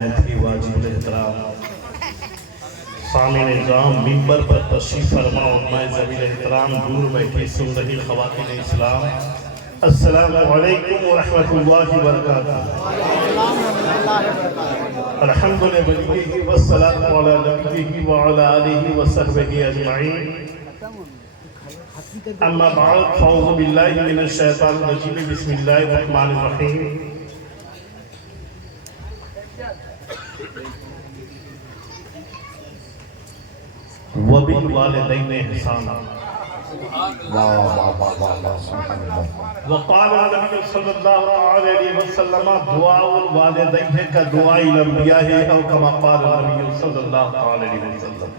تھی واجب الاحترام سامع نظام ممبر پر تشریف فرما اور میں ذویل احترام دور بیٹھی سن رہی خواتین اسلام، السلام علیکم ورحمۃ اللہ وبرکاتہ۔ الحمد للہ والصلاۃ علی نبیہ وعلی آلہ وصحبہ اجمعین، اما بعد فاعوذ باللہ من الشیطان الرجیم، بسم اللہ الرحمن الرحیم۔ وبالوالدین احسانا، وقال نبی صلی اللہ علیہ وسلم دعاء الوالدین کا دعاء الانبیاء ہے، او کما قال نبی صلی اللہ علیہ وسلم۔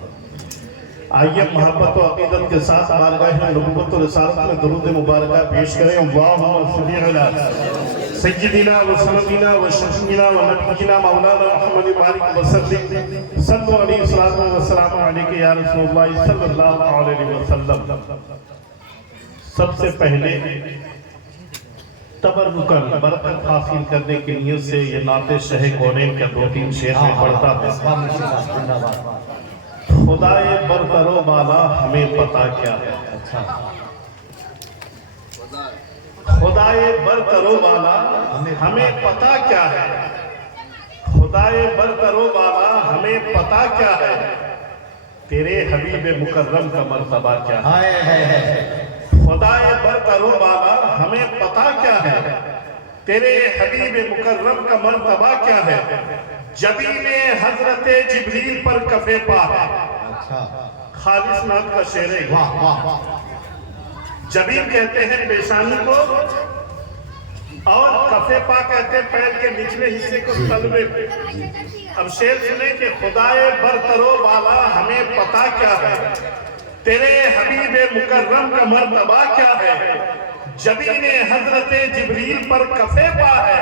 آئیے محبت و عقیدت کے ساتھ بارگاہ نبوت و رسالت میں درود مبارکہ پیش کریں۔ اللہم صلی علی سیدنا و سندنا و شفیعنا و نبینا مولانا محمد بارک وسلم، صلو علیہ الصلوۃ والسلام علیکہ یا رسول اللہ صلی اللہ علیہ وسلم۔ سب سے پہلے تبرکاً برکت حاصل کرنے کے نیت سے یہ نعت شہ کونین کا دو تین شعر میں پڑھتا ہے۔ خدائے برتر و بالا ہمیں پتا کیا ہے، خدائے برتر و بالا ہمیں پتا کیا ہے، خدائے برتر و بالا ہمیں پتا کیا ہے، تیرے حبیب مکرم کا مرتبہ کیا ہے۔ خدائے برتر و بالا ہمیں پتا کیا ہے، تیرے حبیب مکرم کا مرتبہ کیا ہے۔ جبین حضرت جبریل پر کفے پا ہے، خالص نعت کا شعر ہے۔ جبین کہتے ہیں پیشانی کو، اور کفے پا کہتے ہیں پیر کے نچلے حصے کو تلوے پہ۔ اب شعر سنیں کہ خدائے برتر و بالا ہمیں پتا کیا ہے، تیرے حبیب مکرم کا مرتبہ کیا ہے۔ جبین حضرت جبریل پر کفے پا ہے،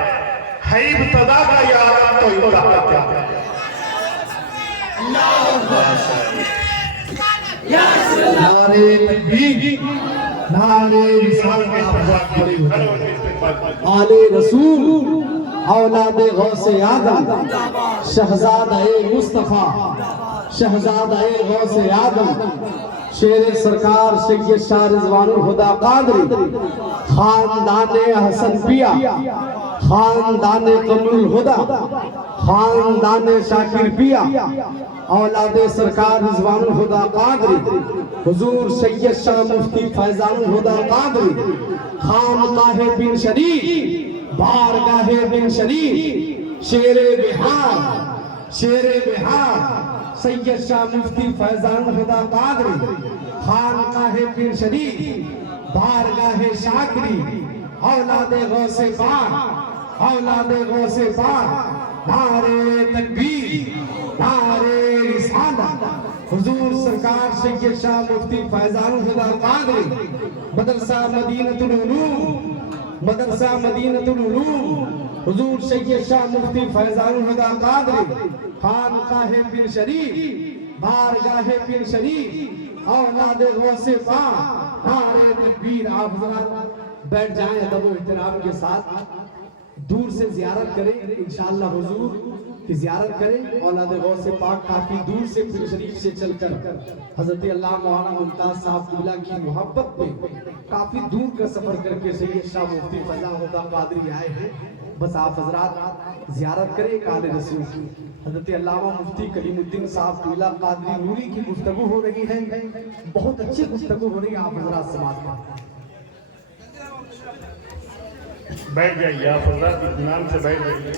ہے ابتدا کا یارا تو انتہا کیا ہے۔ نعرے تکبیر، نعرے رسالت، آل رسول، اولاد غوث آدم، شہزادہ مصطفیٰ، شہزادہ غوث آدم، شیر سرکار سید شاہ رضوان الہدی قادری، خاندان حسن پیا، خاندان قمر الہدی، خاندان شاکر پیا، اولاد سرکار رضوان الہدی قادری، حضور سید شاہ مفتی فیضان الہدی قادری، خانقاہ بن شریف، بارگاہ بن شریف، شیر بہار، شیر بہار سید شاہ مفتی فیضان الہدی قادری، خانقاہ بن شریف، بارگاہ شاکری، اولاد غوث پاک، اولاد غوث پاک، نعرے تکبیر، نعرے رسالت، حضور سرکار سید شاہ مفتی فیضان الہدی قادری، مدرسہ مدینۃ العلوم، مدرسہ مدینۃ العلوم، حضور سید شاہ مفتی فیضان الہدی قادری، خانقاہ پیر شریف، بارگاہ پیر شریف، اولاد غوث پاک، نعرے تکبیر۔ آپ حضرات بیٹھ جائیں ادب و احترام کے ساتھ، دور سے زیارت کریں، انشاءاللہ حضور کی زیارت کریں۔ اولاد غوث پاک کافی دور سے پیر شریف سے چل کر حضرت اللہ مولانا ممتاز صاحب قبلہ کی محبت میں کافی دور کا سفر کر کے سید شاہ مفتی فیضان الہدی قادری آئے ہیں۔ بس آپ حضرات زیارت کریں ایک آل رسول کی۔ حضرت علامہ مفتی کلیم الدین صاحب قبلہ قادری نوری کی گفتگو ہو رہی ہے، بہت اچھی گفتگو ہو رہی ہے، آپ حضرات سماعت کریں۔ بیٹھ جائیے آپ حضرات، اطمینان سے بیٹھ جائیے۔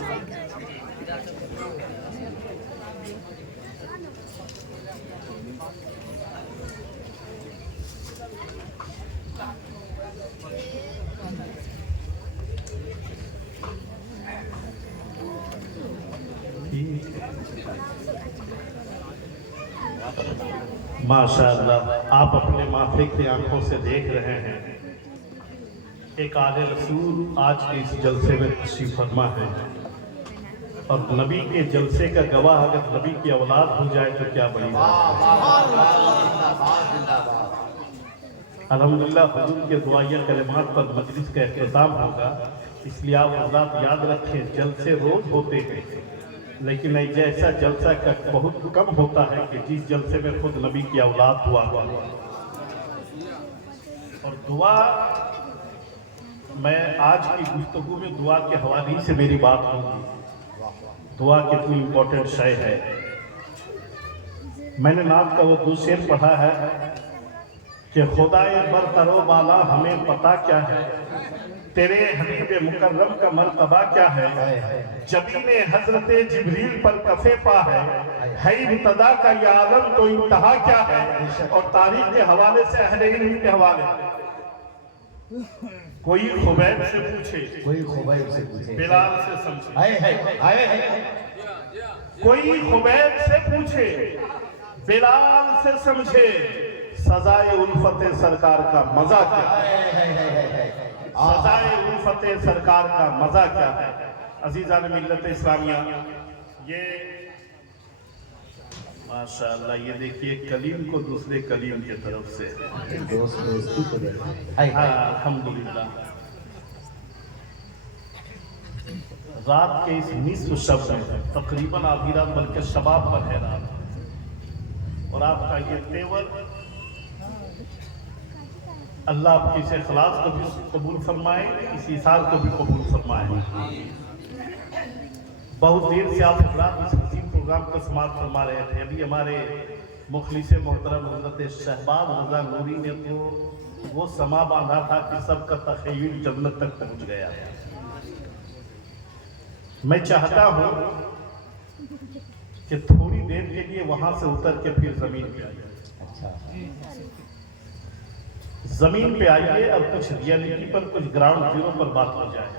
ماشاءاللہ آپ اپنے مافک کی آنکھوں سے دیکھ رہے ہیں، ایک آل رسول آج کے اس جلسے میں تشریف فرما ہے، اور نبی کے جلسے کا گواہ اگر نبی کی اولاد ہو جائے تو کیا بڑی بات ہے۔ الحمدللہ حضور کے دعائیہ کلمات پر مجلس کا اختتام ہوگا، اس لیے آپ حضرات یاد رکھیں جلسے روز ہوتے ہیں، لیکن ایسا جلسہ کا بہت کم ہوتا ہے کہ جس جلسے میں خود نبی کی اولاد دعا ہوا. اور دعا، میں آج کی گفتگو میں دعا کے حوالے سے میری بات ہوگی. دعا کتنی امپورٹنٹ شے ہے. میں نے نعت کا وہ دو شعر پڑھا ہے کہ خدائے برتر و بالا ہمیں پتا کیا ہے، تیرے حبیب مکرم کا مرتبہ کیا ہے. جبین حضرت جبریل پر کفے پا ہے ابتدا کا یہ عالم تو انتہا کیا ہے. اور تاریخ کے حوالے سے اہل علم کے حوالے کوئی خبیب سے پوچھے، بلال سے سمجھے. کوئی خبیب سے پوچھے، بلال سے سمجھے، سزائے الفت سرکار کا مزہ کیا ہے. سزائے الفت سرکار کا مزہ کیا ہے. عزیزان ملت اسلامیہ، یہ ماشاءاللہ یہ دیکھیے کلیم کو دوسرے کلیم کی طرف سے. الحمدللہ. رات کے اس نصف شب میں تقریباً آدھی رات بلکہ شباب پر ہے رات، اور آپ کا یہ تیور اللہ آپ کی اس اخلاص کو بھی قبول فرمائے، اس ایثار کو بھی قبول فرمائے. بہت دیر سے آپ حضرات اس عظیم پروگرام کو سماعت فرما رہے تھے. ابھی ہمارے مخلص محترم حضرت شہباز رضا نوری نے تو وہ سما باندھا تھا کہ سب کا تخیل جنت تک پہنچ گیا. میں چاہتا ہوں کہ تھوڑی دیر کے لیے وہاں سے اتر کے پھر زمین پہ آئیے. زمین پہ آئیے اور کچھ ریئلٹی پر، کچھ گراؤنڈ زیرو پر بات ہو جائے.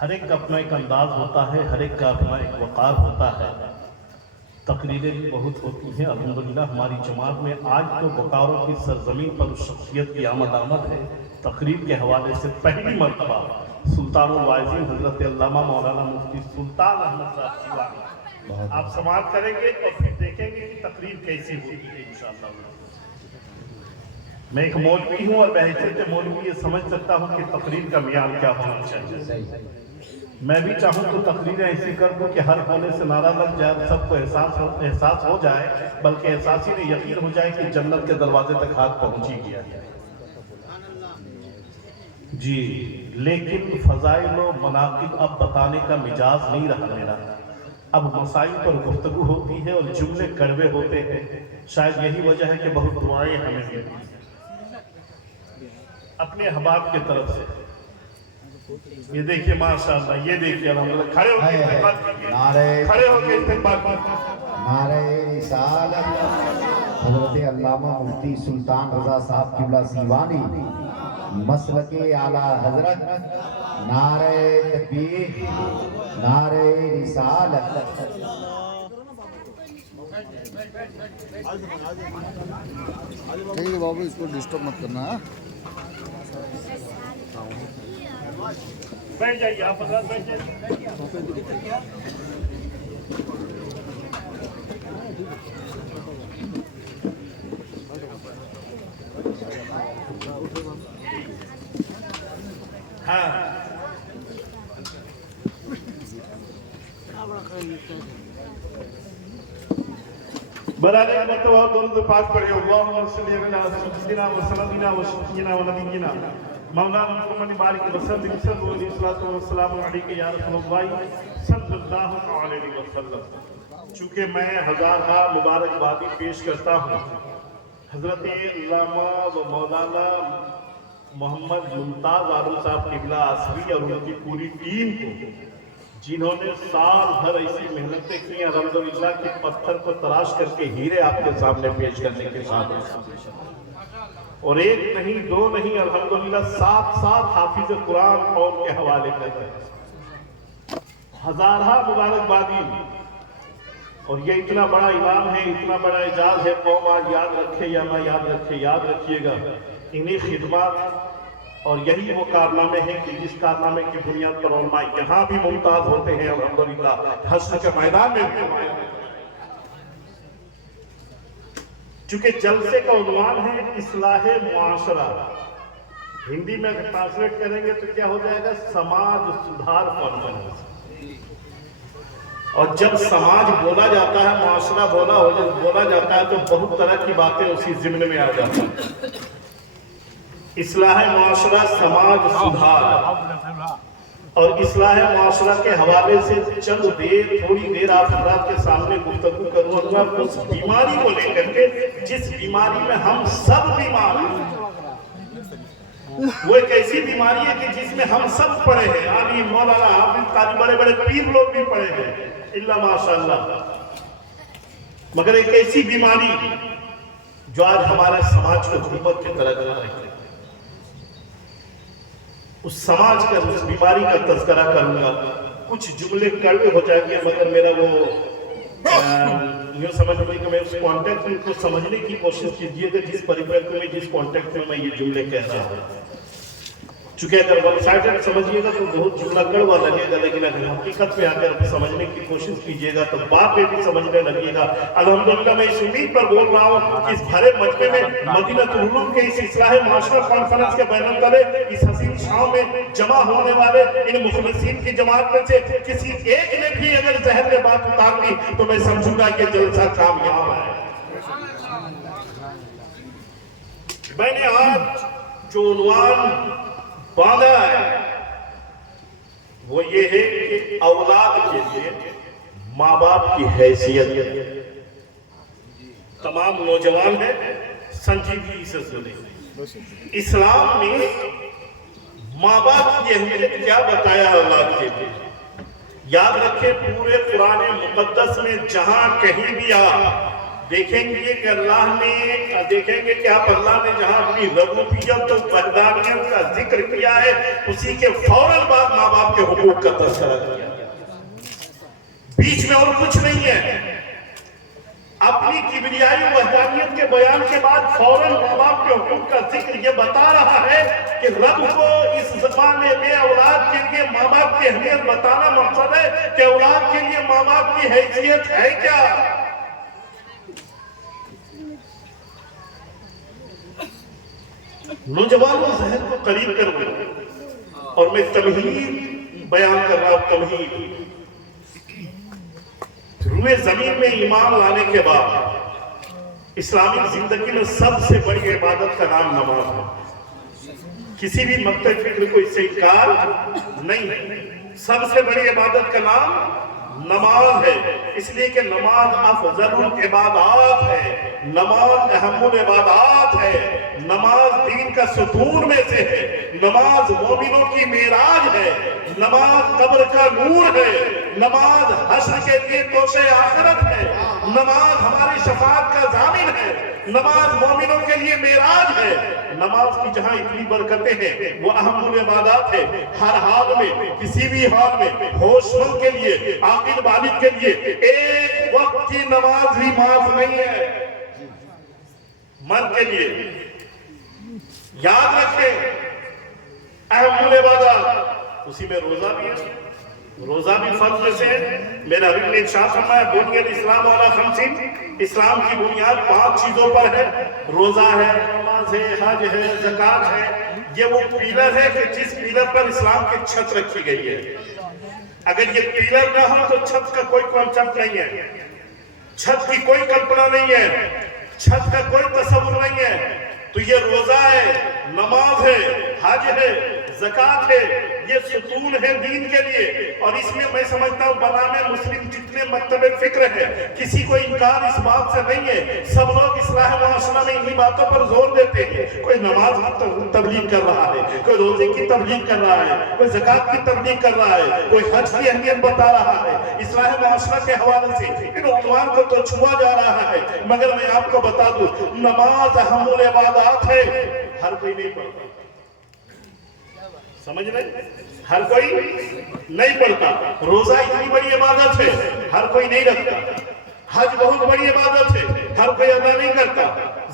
ہر ایک کا اپنا ایک انداز ہوتا ہے، ہر ایک کا اپنا ایک وقار ہوتا ہے. تقریریں بھی بہت ہوتی ہیں. الحمدللہ ہماری جماعت میں آج تو بکاروں کی سرزمین پر اس شخصیت کی آمد ہے. تقریر کے حوالے سے پہلی مرتبہ سلطان الواعظین حضرت علامہ مولانا مفتی سلطان احمد صاحب سیوانی آپ سماعت کریں گے اور پھر دیکھیں گے کہ تقریر کیسی ہوتی ہے انشاءاللہ. میں ایک مولوی ہوں اور بحیثیت مولوی یہ سمجھ سکتا ہوں کہ تقریر کا معیار کیا ہونا چاہیے. میں بھی چاہوں تو تقریریں ایسی کر دوں کہ ہر کونے سے نعرہ لگ جائے، سب کو احساس ہو جائے، بلکہ احساسی میں یقین ہو جائے کہ جنت کے دروازے تک ہاتھ پہنچ ہی گیا. جی لیکن فضائل و مناقب اب بتانے کا مجاز نہیں رہا میرا. اب مسائل پر گفتگو ہوتی ہے اور جملے کڑوے ہوتے ہیں. شاید یہی وجہ ہے کہ بہت دعائیں ہمیں ملتی ہیں اپنے احباب کی طرف سے. یہ دیکھیے ماشاءاللہ، یہ دیکھیے الحمدللہ. کھڑے ہو کے استقبال کیجیے، کھڑے ہو کے استقبال کیجیے. نعرہ رسالت حضرت علامہ مفتی سلطان رضا صاحب قبلہ سیوانی مسلک اعلیٰ حضرت. نعرہ تکبیر، نعرہ رسالت. ٹھیک ہے بابو، اس کو ڈسٹرب مت کرنا. بیٹھ جائیے آپ حضرات، بیٹھ جائیے. ہاں برادر مرتبہ دونوں سے پاک پڑھے. اللہم صلی علی سیدنا و سندنا و شفیعنا و نبینا مولانا محمد بارک وسلم صلی اللہ علیہ یا رسول اللہ صلی اللہ علیہ وسلم. چونکہ میں ہزارہا مبارکبادی پیش کرتا ہوں حضرت علامہ و مولانا محمد ممتاز عالم صاحب قبلہ آصفی اور ان کی پوری ٹیم کو، جنہوں نے سال بھر ایسی محنتیں کی الحمدللہ کہ پتھر کو تراش کر کے ہیرے آپ کے سامنے پیش کرنے کے ساتھ. اور ایک نہیں، دو نہیں، الحمدللہ 7 حافظ قرآن قوم کے حوالے کرتے ہیں. ہزارہا مبارکبادی. اور یہ اتنا بڑا انعام ہے، اتنا بڑا اعزاز ہے. قوم آج یاد رکھے یا نہ یاد رکھے، یاد رکھیے گا انہی خدمات اور یہی وہ کارنامے ہیں کہ جس کارنامے کی بنیاد پر علماء یہاں بھی ممتاز ہوتے ہیں الحمدللہ، حشر کے میدان میں بھی. چونکہ جلسے کا عنوان ہے اصلاح معاشرہ. ہندی میں اگر ٹرانسلیٹ کریں گے تو کیا ہو جائے گا؟ سماج سدھار کانفرنس. اور جب سماج بولا جاتا ہے، معاشرہ بولا جاتا ہے، تو بہت طرح کی باتیں اسی ضمن میں آ جاتی ہیں۔ اصلاح معاشرہ، سماج سدھار، اور اصلاح معاشرہ کے حوالے سے تھوڑی دیر آپ حضرات کے سامنے گفتگو کروں گا اس بیماری کو لے کر کے جس بیماری میں ہم سب بیمار ہیں۔ وہ ایک ایسی بیماری ہے کہ جس میں ہم سب پڑے ہیں، عالم، مولانا، حافظ، قاری، بڑے بڑے پیر لوگ بھی پڑے ہیں، الا ماشاءاللہ، مگر ایک ایسی بیماری جو آج ہمارے سماج کو حکومت کی طرح کر رہی ہے۔ اس سماج کا، اس بیماری کا تذکرہ کروں گا۔ کچھ جملے کڑوے ہو جائیں گے، مگر میرا وہ یوں سمجھ لیں کہ میں اس کانٹیکٹ کو سمجھنے کی کوشش کیجئے گا جس پریپیرٹی میں، جس کانٹیکٹ میں یہ جملے کہہ رہا ہوں۔ چونکہ اگر ون سائیڈڈ سمجھیے گا تو بہت جملہ کڑوا لگے گا، لیکن اگر حقیقت میں آ کر سمجھنے کی کوشش کیجیے گا تو بات میں بھی سمجھنے لگے گا۔ الحمدللہ میں اس امید پر بول رہا ہوں کہ اس بھرے مجمع میں مدینہ العلوم کے اس اصلاح معاشرہ کانفرنس کے بین تلے اس حسین شام میں جمع ہونے والے ان مخلصین کی جماعت میں سے کسی ایک نے بھی اگر ذہن میں بات اتار دی تو میں سمجھوں گا کہ جلسہ کامیاب ہے۔ میں نے آج جو عنوان باندھا ہے وہ یہ ہے کہ اولاد کے لیے ماں باپ کی حیثیت۔ تمام نوجوان ہیں، سنجیدگی سے سنیں۔ اسلام میں ماں باپ کی اہمیت کیا بتایا ہے اولاد کے لیے؟ یاد رکھیں پورے قرآن مقدس میں جہاں کہیں بھی دیکھیں گے کہ آپ اللہ نے جہاں اپنی ربوبیت و وحدانیت کا ذکر کیا ہے اسی کے فوراً بعد ماں باپ کے حقوق کا تذکرہ کیا، بیچ میں اور کچھ نہیں ہے۔ اپنی کبریائی و وحدانیت کے بیان کے بعد فوراً ماں باپ کے حقوق کا ذکر یہ بتا رہا ہے کہ رب کو اس زمانے میں اولاد کے لیے ماں باپ کی اہمیت بتانا مقصد ہے کہ اولاد کے لیے ماں باپ کی حیثیت ہے کیا۔ نوجوانوں ذہن کو قریب کروں اور میں تمہید بیان کر رہا ہوں۔ تمہید روئے زمین میں ایمان لانے کے بعد اسلامی زندگی میں سب سے بڑی عبادت کا نام نماز ہے۔ کسی بھی مکتب فکر کو اس سے انکار نہیں ہے، سب سے بڑی عبادت کا نام نماز ہے، اس لیے کہ نماز افضل العبادات ہے، نماز اہم العبادات ہے، نماز دین کا ستون میں سے ہے، نماز مومنوں کی معراج ہے، نماز قبر کا نور ہے، نماز حشر کے لیے توش آخرت ہے، نماز ہماری شفاعت کا ضامن ہے، نماز مومنوں کے لیے معراج ہے۔ نماز کی جہاں اتنی برکتیں ہیں وہ اہم العبادات ہے۔ ہر حال میں، کسی بھی حال میں، ہوش مند کے لیے، عاقل بالغ کے لیے ایک وقت کی نماز بھی معاف نہیں ہے مرد کے لیے۔ یاد رکھیں اہم العبادات اسی میں روزہ بھی ہے، روزہ بھی فرض میں سے ہے۔ میرے حبیب نے ارشاد فرمایا بنی الاسلام علی خمسین، اسلام کی بنیاد 5 چیزوں پر ہے، روزہ ہے، نماز ہے، حج ہے، زکوٰۃ ہے۔ یہ وہ پیلر ہے کہ جس پیلر پر اسلام کی چھت رکھی گئی ہے۔ اگر یہ پیلر نہ ہو تو چھت کا کوئی کانسیپٹ نہیں ہے، چھت کی کوئی کلپنا نہیں ہے، چھت کا کوئی تصور نہیں ہے۔ تو یہ روزہ ہے، نماز ہے، حج ہے، زکوٰۃ ہے، یہ ستون ہے دین کے لیے۔ اور اس میں میں سمجھتا ہوں بنانے مسلم جتنے مکتب فکر ہے کسی کو انکار اس بات سے نہیں ہے، سب لوگ اصلاح معاشرہ میں انہی باتوں پر زور دیتے ہیں۔ کوئی نماز کی تبلیغ کر رہا ہے، کوئی روزے کی تبلیغ کر رہا ہے، کوئی زکوٰۃ کی تبلیغ کر رہا ہے، کوئی حج کی اہمیت بتا رہا ہے۔ اصلاح معاشرہ کے حوالے سے ان عنوان کو تو چھوا جا رہا ہے، مگر میں آپ کو بتا دوں نماز اہم العبادات ہے، ہر کوئی نہیں پڑھتا، سمجھ رہے؟ ہر کوئی نہیں پڑھتا۔ روزہ اتنی بڑی عبادت ہے، ہر کوئی نہیں رکھتا۔ حج بہت بڑی عبادت ہے، ہر کوئی ادا نہیں کرتا۔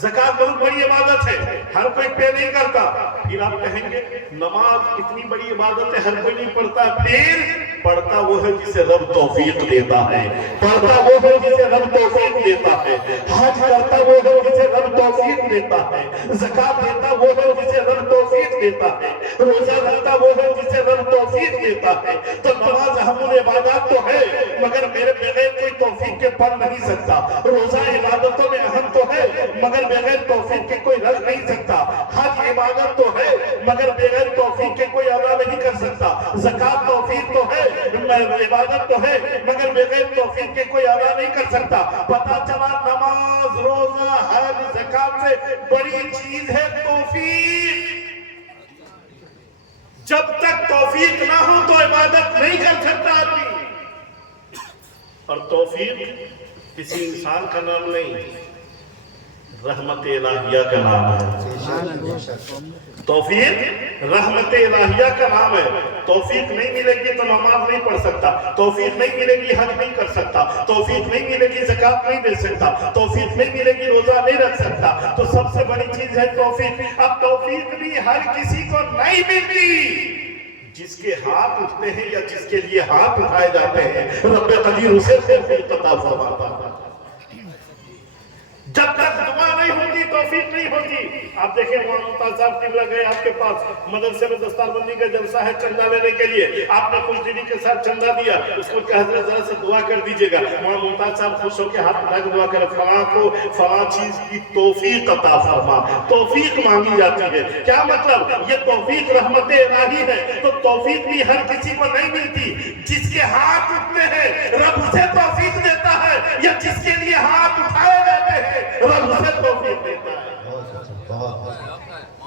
زکوٰۃ بہت بڑی عبادت ہے، ہر کوئی پے نہیں کرتا۔ پھر آپ کہیں گے نماز اتنی بڑی عبادت ہے، ہر کوئی نہیں پڑھتا۔ پھر پڑھتا وہ ہے جسے رب توفیق دیتا ہے، پڑھتا وہ ہے جسے رب توفیق دیتا ہے، حج کرتا وہ ہے جسے رب توفیق دیتا ہے، زکوٰۃ دیتا وہ ہے جسے رب توفیق دیتا ہے، روزہ رکھتا وہ ہے جسے رب توفیق دیتا ہے۔ تو نماز اہم العبادات تو ہے، مگر میرے بغیر کوئی توفیق کے پڑھ نہیں سکتا. روزہ عبادتوں میں اہم تو ہے مگر بغیر توفیق کے کوئی رکھ نہیں سکتا. حج عبادت تو ہے مگر بغیر توفیق کے کوئی ادا نہیں کر سکتا. زکات توفیق تو ہے عبادت تو ہے مگر بغیر توفیق کے کوئی ادا نہیں کر سکتا. پتہ چلا نماز روزہ حج زکات سے بڑی چیز ہے توفیق. جب تک توفیق نہ ہو تو عبادت نہیں کر سکتا آدمی. اور توفیق کسی انسان کا نام نہیں، رحمت الہیہ کا نام ہے. توفیق رحمت الہیہ کا نام ہے. توفیق نہیں ملے گی تو نماز نہیں پڑھ سکتا، توفیق نہیں ملے گی حج نہیں کر سکتا، توفیق نہیں ملے گی زکات نہیں دے سکتا، توفیق نہیں ملے گی روزہ نہیں رکھ سکتا. تو سب سے بڑی چیز ہے توفیق. اب توفیق بھی ہر کسی کو نہیں ملتی. جس کے ہاتھ اٹھتے ہیں یا جس کے لیے ہاتھ اٹھائے جاتے ہیں رب قدیر اسے توفیق عطا فرماتا ہے. جب تک دعا نہیں ہوگی توفیق نہیں ہوگی. آپ دیکھیں وہاں ممتاز صاحب قبلہ گئے آپ کے پاس، مدرسے میں دستار بندی کا جلسہ ہے چندہ لینے کے لیے. آپ نے خوش دلی کے ساتھ چندہ دیا، اس کو کہ حضرت ذرا سے دعا کر دیجئے گا. وہاں ممتاز صاحب خوش ہو کے ہاتھ اٹھا کے دعا کرے فلاں کو فلاں چیز کی توفیق عطا فرما. توفیق مانگی جاتی ہے. کیا مطلب؟ یہ توفیق رحمت الہی ہے. تو توفیق بھی ہر کسی کو نہیں ملتی. جس کے ہاتھ اٹھتے ہیں رب اسے توفیق دیتا ہے، یا جس کے لیے ہاتھ اٹھائے جاتے ہیں رب اسے توفیق دیتا ہے.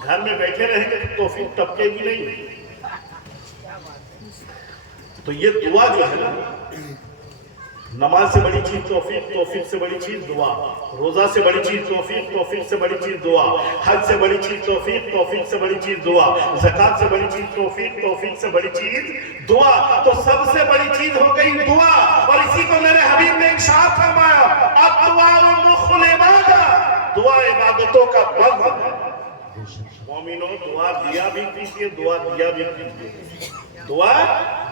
گھر میں بیٹھے رہیں گے تو توفیق ٹپکے گی نہیں. تو یہ دعا جو ہے نا، نماز سے بڑی چیز توفیق، توفیق سے بڑی چیز دعا. روزہ سے بڑی چیز توفیق، توفیق سے بڑی چیز دعا. حج سے بڑی چیز توفیق، توفیق سے بڑی چیز دعا. زکات سے بڑی چیز توفیق، توفیق سے بڑی چیز دعا. تو سب سے بڑی چیز ہو گئی دعا. اور اسی کو میرے حبیب نے ارشاد فرمایا اب دعا مخ العبادہ، دعا عبادتوں کا بند ہے. مومنوں دعا دیا بھی کیجیے، دعا دیا بھی کیجیے، دعا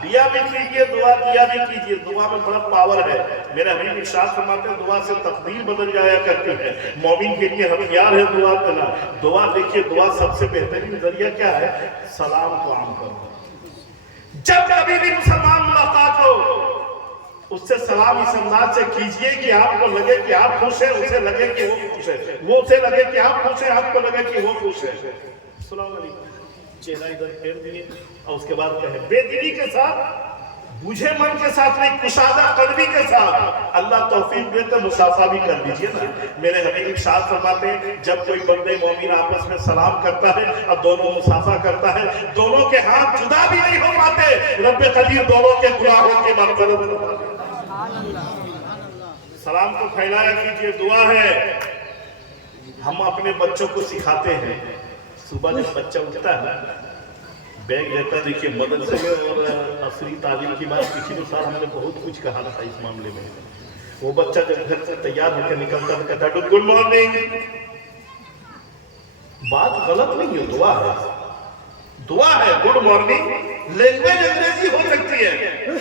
دیا بھی کیجیے، دعا دیا بھی کیجیے. دعا میں بڑا پاور ہے. میرے حبیب ارشاد فرماتے ہیں دعا سے تقدیر بدل جایا کرتی ہے. مومن کے لیے ہتھیار ہے دعا دینا. دعا دیکھیے، دعا سب سے بہترین ذریعہ کیا ہے؟ سلام کو عام کرنا. جب کبھی بھی مسلمان ملاقات ہو اس سے سلام اس انداز سے کیجئے کہ آپ کو لگے کہ آپ خوش ہیں، اسے لگے کہ وہ خوش ہے، وہ اسے لگے کہ آپ خوش ہیں، آپ کو لگے کہ وہ خوش ہے. السلام علیکم. چہرہ ادھر پھیر دیے اور اس کے بعد کہے بے دلی کے ساتھ، بوجھے من کے ساتھ نہیں، کشادہ قلبی کے ساتھ. اللہ توفیق دے تو مسافہ بھی کر لیجئے نا. میرے حبیب ارشاد فرماتے ہیں جب کوئی بندے مومن آپس میں سلام کرتا ہے اور دونوں مسافہ کرتا ہے، دونوں کے ہاتھ جدا بھی نہیں ہو پاتے. رب قدیر دونوں کے گناہوں کی مغفرت. سلام کو پھیلایا کیجئے، دعا ہے. ہم اپنے بچوں کو سکھاتے ہیں. صبح جب بچہ اٹھتا ہے بیگ لیتا ہے، دیکھیے مدرسے میں اور عصری تعلیم کی بات پچھلے سال ہم نے بہت کچھ کہا تھا اس معاملے میں. وہ بچہ جب گھر سے تیار ہو کے نکلتا ہے کہتا ہے گڈ مارننگ. بات غلط نہیں ہے، دعا ہے. دعا ہے گڈ مارننگ. لینگویج انگریزی ہو سکتی ہے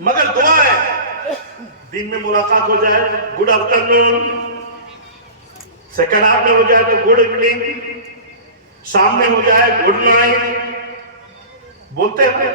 مگر دعا ہے. دن میں ملاقات ہو جائے گڈ آفٹرنون، سیکنڈ ہاف میں ہو جائے تو گڈ ایوننگ، شام میں ہو جائے گڈ نائٹ. بولتے ہیں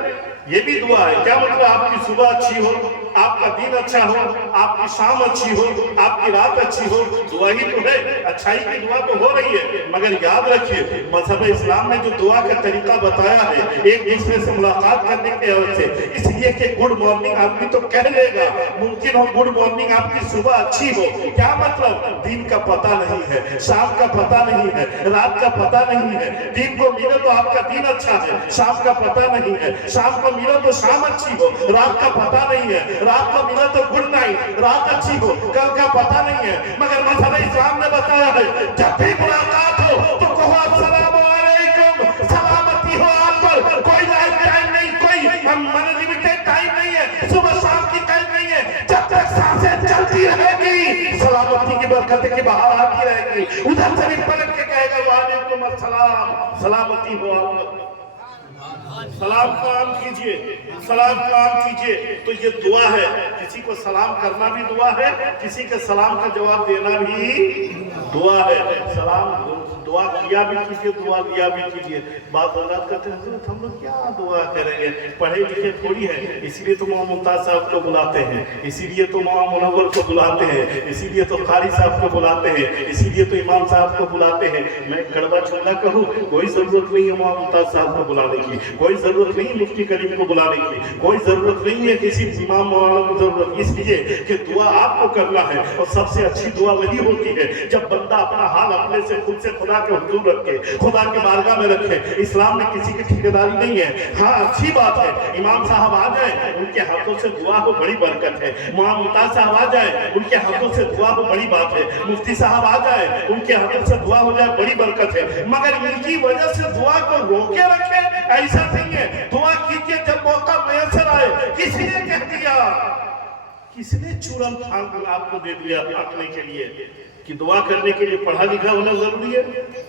یہ بھی دعا ہے. کیا مطلب؟ آپ کی صبح اچھی ہو، آپ کا دن اچھا ہو، آپ کی شام اچھی ہو، آپ کی رات اچھی ہو. دعا ہی تو ہے، اچھائی کی دعا تو ہو رہی ہے. مگر یاد رکھیے مذہب اسلام نے جو دعا کا طریقہ بتایا ہے ایک دوسرے سے ملاقات کرنے کے وجہ سے، اس لیے کہ گڈ مارننگ آدمی تو کہہ لے گا. ممکن ہو گڈ مارننگ آپ کی صبح اچھی ہو. کیا مطلب؟ دن کا پتہ نہیں ہے، شام کا پتہ نہیں ہے، رات کا پتہ نہیں ہے. دن کو ملے تو آپ کا دن اچھا ہے، شام کا پتہ نہیں ہے. شام کو ملے تو شام اچھی ہو، رات کا پتہ نہیں ہے. رات کو ملے تو گڈ نائٹ، رات اچھی ہو، کل کا پتہ نہیں ہے. مگر مذہب اسلام نے بتایا ہے جب بھی ملاقات ہو تو کہو السلام علیکم، سلامتی ہو آپ پر. کوئی لائف ٹائم نہیں، کوئی انلمیٹڈ ٹائم نہیں ہے، صبح شام کی ٹائم نہیں ہے. جب تک سانسیں چلتی رہے گی سلامتی کی برکت کی بہار آتی رہے گی. ادھر سے بھی پلٹ کے کہے گا وعلیکم السلام، سلامتی ہو آپ پر. سلام کو عام کیجئے، سلام کو عام کیجئے. تو یہ دعا ہے. کسی کو سلام کرنا بھی دعا ہے، کسی کے سلام کا جواب دینا بھی دعا ہے. سلام दुआ किया भी कीजिए, दुआ लिया भी कीजिए। बात हजरत कहते हैं हजरत हम लोग क्या दुआ करेंगे, पढ़े लिखे थोड़ी है, इसीलिए तो मौलाना मुमताज साहब को बुलाते हैं, इसीलिए तो मौलाना मुनव्वर को बुलाते हैं, इसीलिए तो कारी साहब को बुलाते हैं, इसीलिए तो इमाम साहब को बुलाते हैं। मैं कड़वा चुनना कहूँ, कोई जरूरत नहीं है मौलाना मुमताज साहब को बुलाने की, कोई जरूरत नहीं मुफ्ती करीम को बुलाने की, कोई जरूरत नहीं है किसी इमाम मौलाना को जरूरत, इसलिए कि दुआ आपको करना है। और सबसे अच्छी दुआ वही होती है जब बंदा अपना हाल अपने से खुद से खुदा के हुजूर रखे, खुदा के बारगाह में रखे। इस्लाम में किसी की ठेकेदारी नहीं है। हाँ अच्छी बात है, इमाम साहब आ जाए उनके हाथों से दुआ हो, बड़ी बरकत है। मौलाना मुमताज साहब आ जाए उनके हाथों से दुआ हो, बड़ी बात है। मुफ्ती साहब आ जाए उनके हाथों से दुआ हो जाए, बड़ी बरकत है। मगर इनकी वजह से दुआ को रोके रखे ऐसा नहीं है। दुआ कीजिए जब मौका मैसर आए। किसी ने कह दिया, किसने चूरन फांक आपको दे दिया फांकने के लिए कि दुआ करने के लिए पढ़ा लिखा होना जरूरी है?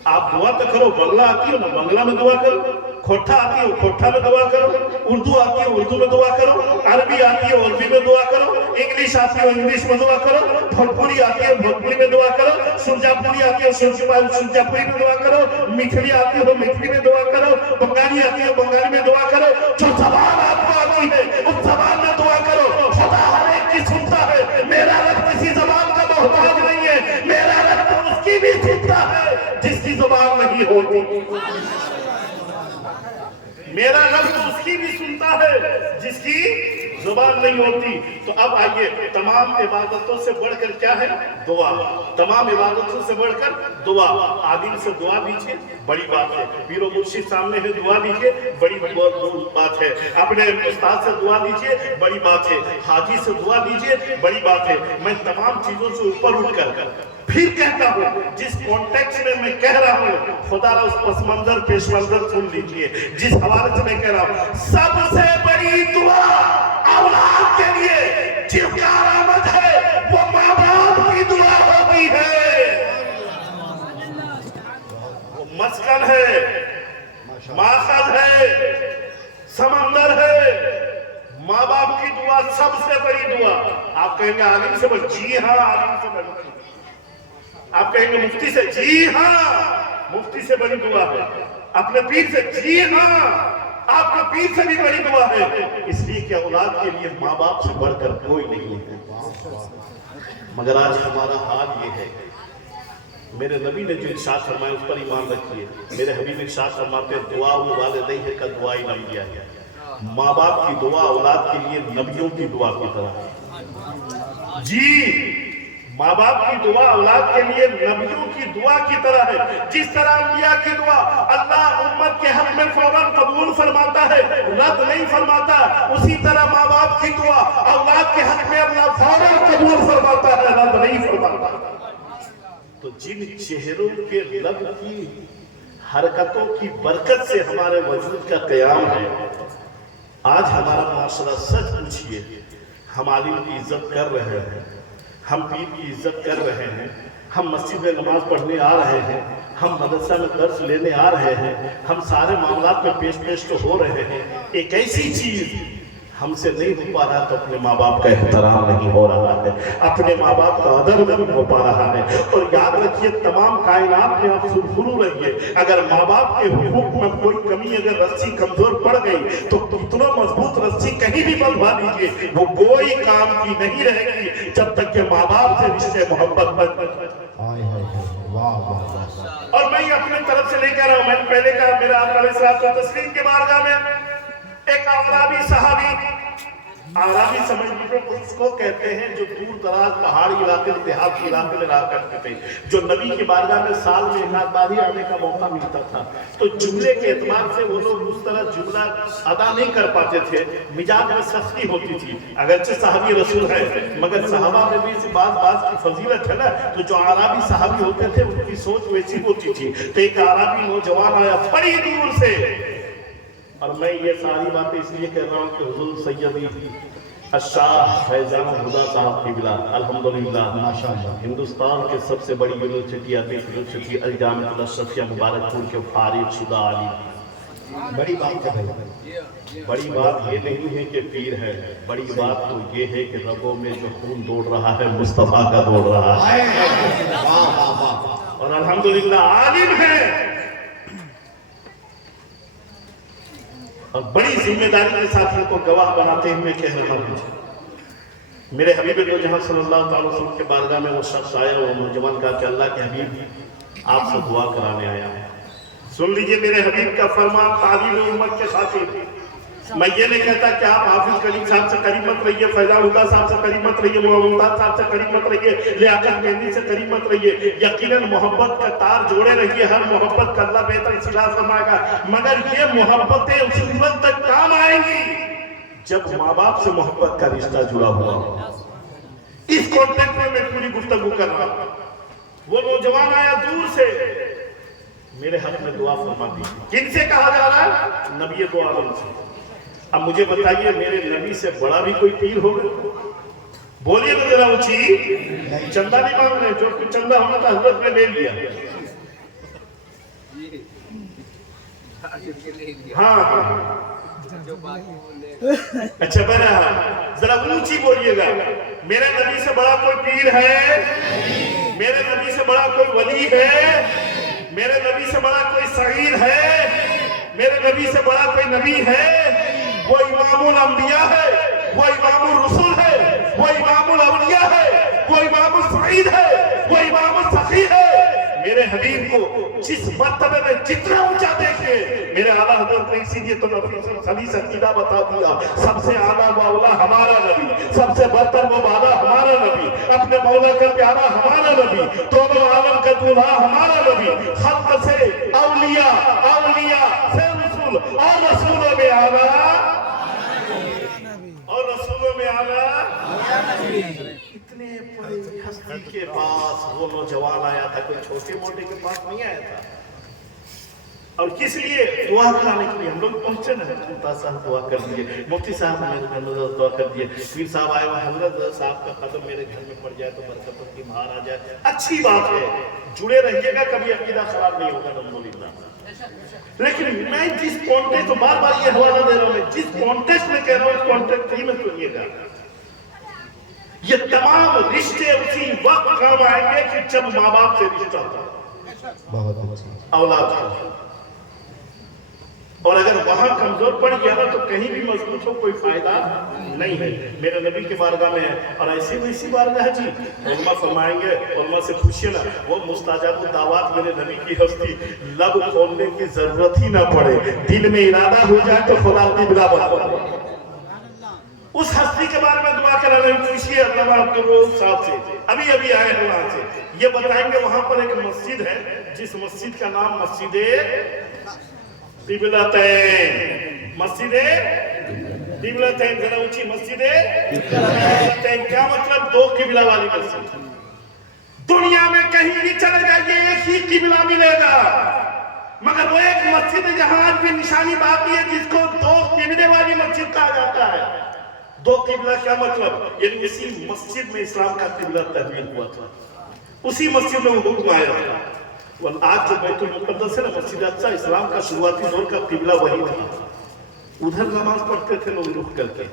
आप दुआ तो करो, बंगला आती हो ना बंगला में दुआ करो, खोठा आती हो खोठा में दुआ करो, उर्दू आती है उर्दू में दुआ करो, अरबी आती है अरबी में दुआ करो, इंग्लिश आती है इंग्लिश में दुआ करो, भोजपुरी आती है भोजपुरी में दुआ करो, सुरजापुरी आती है सुरजापुरी में दुआ करो, मिथली आती है मिथली में दुआ करो, बंगाली आती है बंगाली में दुआ करो। जो जबान आपको आती है उस जबान में दुआ करो। खुदा हर एक की सुनता है। मेरा रब किसी जबान का मोहताज नहीं है, मेरा रब तो उसकी भी सुनता है जिसकी जुबान नहीं होती। मेरा रब तो उसकी भी सुनता है जिसकी जुबान नहीं होती। तो अब आइए, तमाम इबादतों से बढ़कर क्या है? दुआ। तमाम इबादतों से बढ़कर दुआ। आदिम से दुआ दीजिए, बड़ी बात है। पीरो मुर्शिद सामने है, दुआ दीजिए, बड़ी बात है। अपने उस्ताद से दुआ दीजिए, बड़ी बात है। हाजी से दुआ दीजिए, बड़ी बात है। मैं तमाम चीजों से ऊपर उठकर फिर कहता हूँ, जिस कॉन्टेक्स्ट में मैं कह रहा हूँ, खुदा उस पस मंजर पेश मंजर सुन लीजिए। जिस हवाले से मैं कह रहा हूँ, सबसे बड़ी दुआ औलाद के लिए जिसका आमद है वो माँ बाप की दुआ होती है। वो मस्कन है, माखज है, समंदर है। माँ बाप की दुआ सबसे बड़ी दुआ। आप कहेंगे आलिम से बड़ी? जी हाँ, आलिम से बड़ी। आप कहेंगे मुफ्ती से? जी हाँ, मुफ्ती से बड़ी दुआ है। अपने पीर से? जी हाँ, आपके पीर से भी बड़ी दुआ है। इसलिए कि औलाद के लिए माँ बाप से बढ़कर कोई नहीं है। मगर आज हमारा हाल ये है। मेरे नबी ने जो इरशाद फरमाया उस पर ईमान रखिए। मेरे हबीब इरशाद फरमाते हैं, दुआ वो वालिदैन का दुआ ही नहीं दिया गया। माँ बाप की दुआ औलाद के लिए नबियों की दुआ की तरह। जी, माँ बाप की दुआ औलाद के लिए नबियों की दुआ की तरह है। जिस तरह अंबिया की दुआ अल्लाह उम्मत के हक में फौरन कबूल फरमाता है, रद्द नहीं फरमाता, उसी तरह माँ बाप की दुआ औलाद के हक में अल्लाह फौरन कबूल फरमाता है, रद्द नहीं फरमाता। तो जिन चेहरों के लब की हरकतों की बरकत से हमारे वजूद का क़याम है, आज हमारा माशरा, सच पूछिए, हम आलिम की इज्जत कर रहे हैं, हम पीर की इज्जत कर रहे हैं, हम मस्जिद में नमाज पढ़ने आ रहे हैं, हम मदरसा में दर्स लेने आ रहे हैं, हम सारे मामलात में पेश तो हो रहे हैं। एक ऐसी चीज हमसे नहीं हो पा रहा तो अपने माँ बाप का एहतराम नहीं हो रहा है, अपने माँ बाप का अदब नहीं हो पा रहा है। और याद रखिए, तमाम कायनात में आप सुरखुरू रहिए। अगर माँ बाप के हुकूक में कोई कमी, अगर रस्सी कमजोर पड़ गई तो कितना मजबूत रस्सी कहीं भी बंधवा दीजिए, वो कोई काम की नहीं रहेगी जब तक के माँ बाप से रिश्ते मोहब्बत बन। और मैं अपनी तरफ से नहीं कह रहा हूँ, मैंने पहले कहा, मेरा आपका तस्लीम के बारगाह में एक आराबी सहाबी, आराबी समझ लीजिए उसको कहते हैं जो दूर दराज पहाड़ी इलाके, देहाती इलाके में रहा करते थे, जो नबी के बारगाह में साल में एक बार ही आने का मौका मिलता था। तो जुमले के एतबार से वो लोग उस तरह जुमला अदा नहीं कर पाते थे, मिजाज में सख्ती होती थी। अगरचे साहबी रसूल है, मगर साहबा में भी इस बात की फजीलत है ना। तो जो आराबी साहबी होते थे उनकी सोच वैसी होती थी। तो एक आराबी नौजवान आया बड़ी दूर से, और मैं ये सारी बातें इसलिए कह रहा हूँ कि हुजूर सैयदी शाह फैजान हुदा साहब की बिला अल्हम्दुलिल्लाह माशाअल्लाह हिंदुस्तान के सबसे बड़ी यूनिवर्सिटी यूनिवर्सिटी अल-जामिया अशरफिया मुबारकपुर के फारिग शुदा आलिम। बड़ी बात है, बड़ी बात ये नहीं है कि पीर है, बड़ी बात तो ये है कि रगों में जो खून दौड़ रहा है मुस्तफा का दौड़ रहा है। और अल्हम्दुलिल्लाह आलिम है और बड़ी जिम्मेदारी के साथ इनको गवाह बनाते हुए कह रहा हूं, मेरे हबीब को जहां सल्लल्लाहु अलैहि वसल्लम के बारगाह में वो शख्स आया, वो नौजवान का कि अल्लाह के हबीब आपसे दुआ कराने आया है। सुन लीजिए मेरे हबीब का फरमान तालीम उम्मत के खातिर। मैं ये नहीं कहता कि आप हाफिज करीम साहब से करीब मत रहिए, फैजाउल्लाह साहब से करीब मत रहिए, मुमताज साहब से करीब मत रहिए, लियाकत मेहंदी से करीब मत रहिए। यकीनन मोहब्बत का तार जोड़े रहिए, हर मोहब्बत का अल्लाह बेहतर सिला फरमाएगा, मगर ये मोहब्बतें उस वक्त तक काम आएंगी जब माँ बाप से मोहब्बत का रिश्ता जुड़ा हुआ। इस कॉन्टेक्ट में मैं पूरी गुफ्तगू कर रहा हूं। वो नौजवान आया दूर से, मेरे हक में दुआ फरमा दी। किनसे कहा जा रहा है? नबी दो आलम से। अब मुझे बताइए, मेरे नबी से बड़ा भी कोई पीर होगा? बोलिए तो जरा ऊंची। चंदा नहीं मांग रहे, जो कुछ चंदा होना था हजरत ने ले लिया। हाँ अच्छा बना, जरा ऊंची बोलिएगा। मेरे नबी से बड़ा कोई पीर है? मेरे नबी से बड़ा कोई वली है? मेरे नबी से बड़ा कोई सगीर है? मेरे नबी से बड़ा कोई नबी है? वो इमामुल अंबिया है, वो इमामुल रसूल है, वो इमामुल अवलिया है, वो इमामुल सईद है, वो इमामुल सखी है। मेरे हबीब को जिस मर्तबे में जितना ऊंचा देखे, मेरे आला हजरत ने इसीलिए तो नफीसुल खलीस अकीदा बता दिया, सबसे आला व औला हमारा नबी, सबसे बदतर व बाला हमारा नबी, अपने मौला का प्यारा हमारा नबी, दोनों आलम का दूल्हा हमारा नबी, खल्क से औलिया, औलिया से रसूल और रसूलों में आला, और रसूलों में आला। इतने बड़े हस्ती के पास वो नौजवान आया था, कोई छोटे मोटे के पास नहीं आया था। और किस लिए? दुआ कराने के लिए। हम लोग पहुंचे ना, मुमताज साहब दुआ कर दिए, मुफ्ती साहब ने दुआ कर दिए, पीर साहब आए, हजरत साहब का कदम मेरे घर में पड़ जाए तो बरकतों की बहार आ जाए। अच्छी बात है, जुड़े रहिएगा, कभी अकीदा खराब नहीं होगा अल्हम्दुलिल्लाह। लेकिन मैं जिस कॉन्टेक्स्ट, तो बार बार ये हवाला दे रहा हूं, मैं जिस कॉन्टेक्स्ट में कह रहा हूं, कॉन्टेक्ट ही में सुनिएगा। ये तमाम रिश्ते उसी वक्त काम आएंगे कि जब माँ बाप से रिश्ता होता, औलाद हो। और अगर वहां कमजोर पड़ गया ना तो कहीं भी मजबूत हो कोई फायदा नहीं है। मेरे नबी के बारगाह में है, और ऐसी वैसी बारगाह है जी, उलमा फरमाएंगे, उलमा से पूछिए ना, वो मुस्ताजाब दावत मेरे नबी की हस्ती, लब खोलने की जरूरत ही ना पड़े, दिल में इरादा हो जाए तो खुदा की बिला बता। उस हस्ती के बारे में दुआ कराने पूछिए अल्लामा अब्दुल रऊफ साहब से, अभी अभी आए हैं वहां से, ये बताएंगे वहां पर एक मस्जिद है, जिस मस्जिद का नाम मस्जिद किबलतैन, मस्जिद किबलतैन, जरा ऊंची, मस्जिद किबलतैन। क्या मतलब? दो किबला वाली मस्जिद। दुनिया में कहीं भी चले जाइए एक ही किबला मिलेगा, मगर वो एक मस्जिद है जहां आज भी निशानी बाकी है, जिसको दो किबले वाली मस्जिद कहा जाता है। दो किबला क्या मतलब? यानी इसी मस्जिद में इस्लाम का किबला तहमील हुआ था, उसी मस्जिद में वो हुक्म आया था। आज जो बैतुल मुक़द्दस है ना, मस्जिद अक्सा, इस्लाम का शुरुआती दौर का किबला वही था। उधर नमाज पढ़ते थे लोग रुक करके।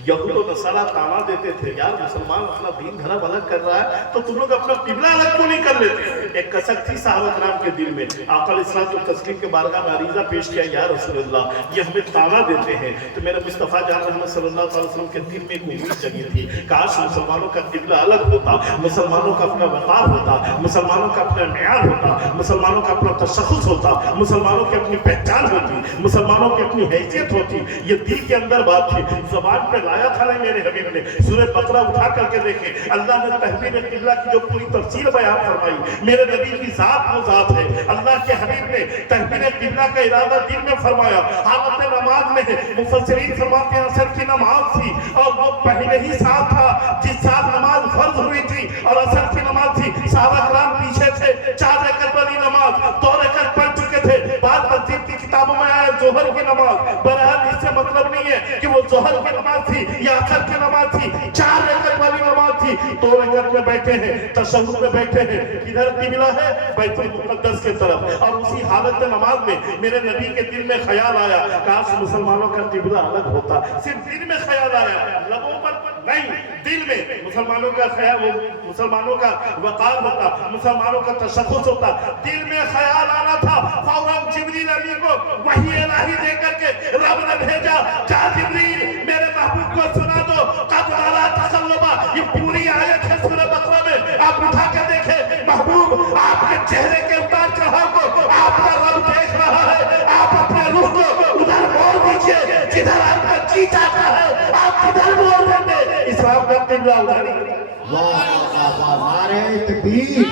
यहूद और नसारा ताना देते थे, यार मुसलमान अपना दीन धर्म अलग कर रहा है तो तुम लोग अपना किबला अलग क्यों नहीं कर लेते? एक कसक थी सहाबा किराम के दिल में। आका अलैहिस्सलातु तस्लीम के बारगाह में अरीज़ा पेश किया, या रसूलल्लाह, ये हमें ताना देते हैं। तो मेरे मुस्तफ़ा जान मोहम्मद सल्लल्लाहु अलैहि वसल्लम के दिल में एक उम्मीद जगी थी, काश मुसलमानों का किबला अलग होता, मुसलमानों का अपना वक़ार होता, मुसलमानों का अपना मेयार होता, मुसलमानों का अपना तशख़्ख़ुस होता, मुसलमानों की अपनी पहचान होती, मुसलमानों की अपनी हैसियत होती। ये दिल के अंदर बात थी, ज़बान पे लाया था नहीं मेरे हबीब ने। सूरह बकरा उठा करके देखें, अल्लाह ने तहवील किबला की जो पूरी तफसील बयान फरमाई। मेरे नबी की जात वो जात है। अल्लाह के हबीब ने तहवील किबला का इरादा दिल में फरमाया, हालत नमाज में। मुफस्सिरीन फरमाते हैं असर की नमाज थी और वो पहले ही साल था जिस साल नमाज फर्ज हुई थी, और असर की नमाज थी। सहाबा किराम पीछे थे, 4 रकअत वाली नमाज 2 रकअत पढ़ चुके थे। बाद मस्जिद की किताबों में आया जोहर की नमाज। बहरहाल इससे मतलब नहीं है कि वो जोहर की नमाज थी या असर की नमाज थी, 4 रकअत वाली नमाज थी। 2 रकअत में बैठे हैं, तशहुद में बैठे हैं, किधर किबला है? बैतुल मुक़द्दस की तरफ। और उसी हालत नमाज में मेरे नबी के दिल में ख्याल आया, काश मुसलमानों का किबला अलग होता। सिर्फ दिल में ख्याल आया, लबों पर नहीं, दिल में। मुसलमानों का ख्याल, मुसलमानों का वक़ार होता, मुसलमानों का तशख़्ख़ुस होता। दिल में ख्याल आना था, फौरन जिब्रील अली को वही इलाही दे करके रब ने भेजा, जा जिब्रील मेरे महबूब को सुना दो कद अरा तक़ल्लुबा। ये पूरी आयत है सूरह बकरा में, आप उठा के देखें महबूब, आपके चेहरे के उतार चढ़ाव को आपका रब देख रहा है। आप अपने रुख को उधर मोड़ दीजिए जिधर आपका जी चाहता है, आप किधर मोड़ देंगे। इस्लाम का किबला उधारी। नारे तकबीर,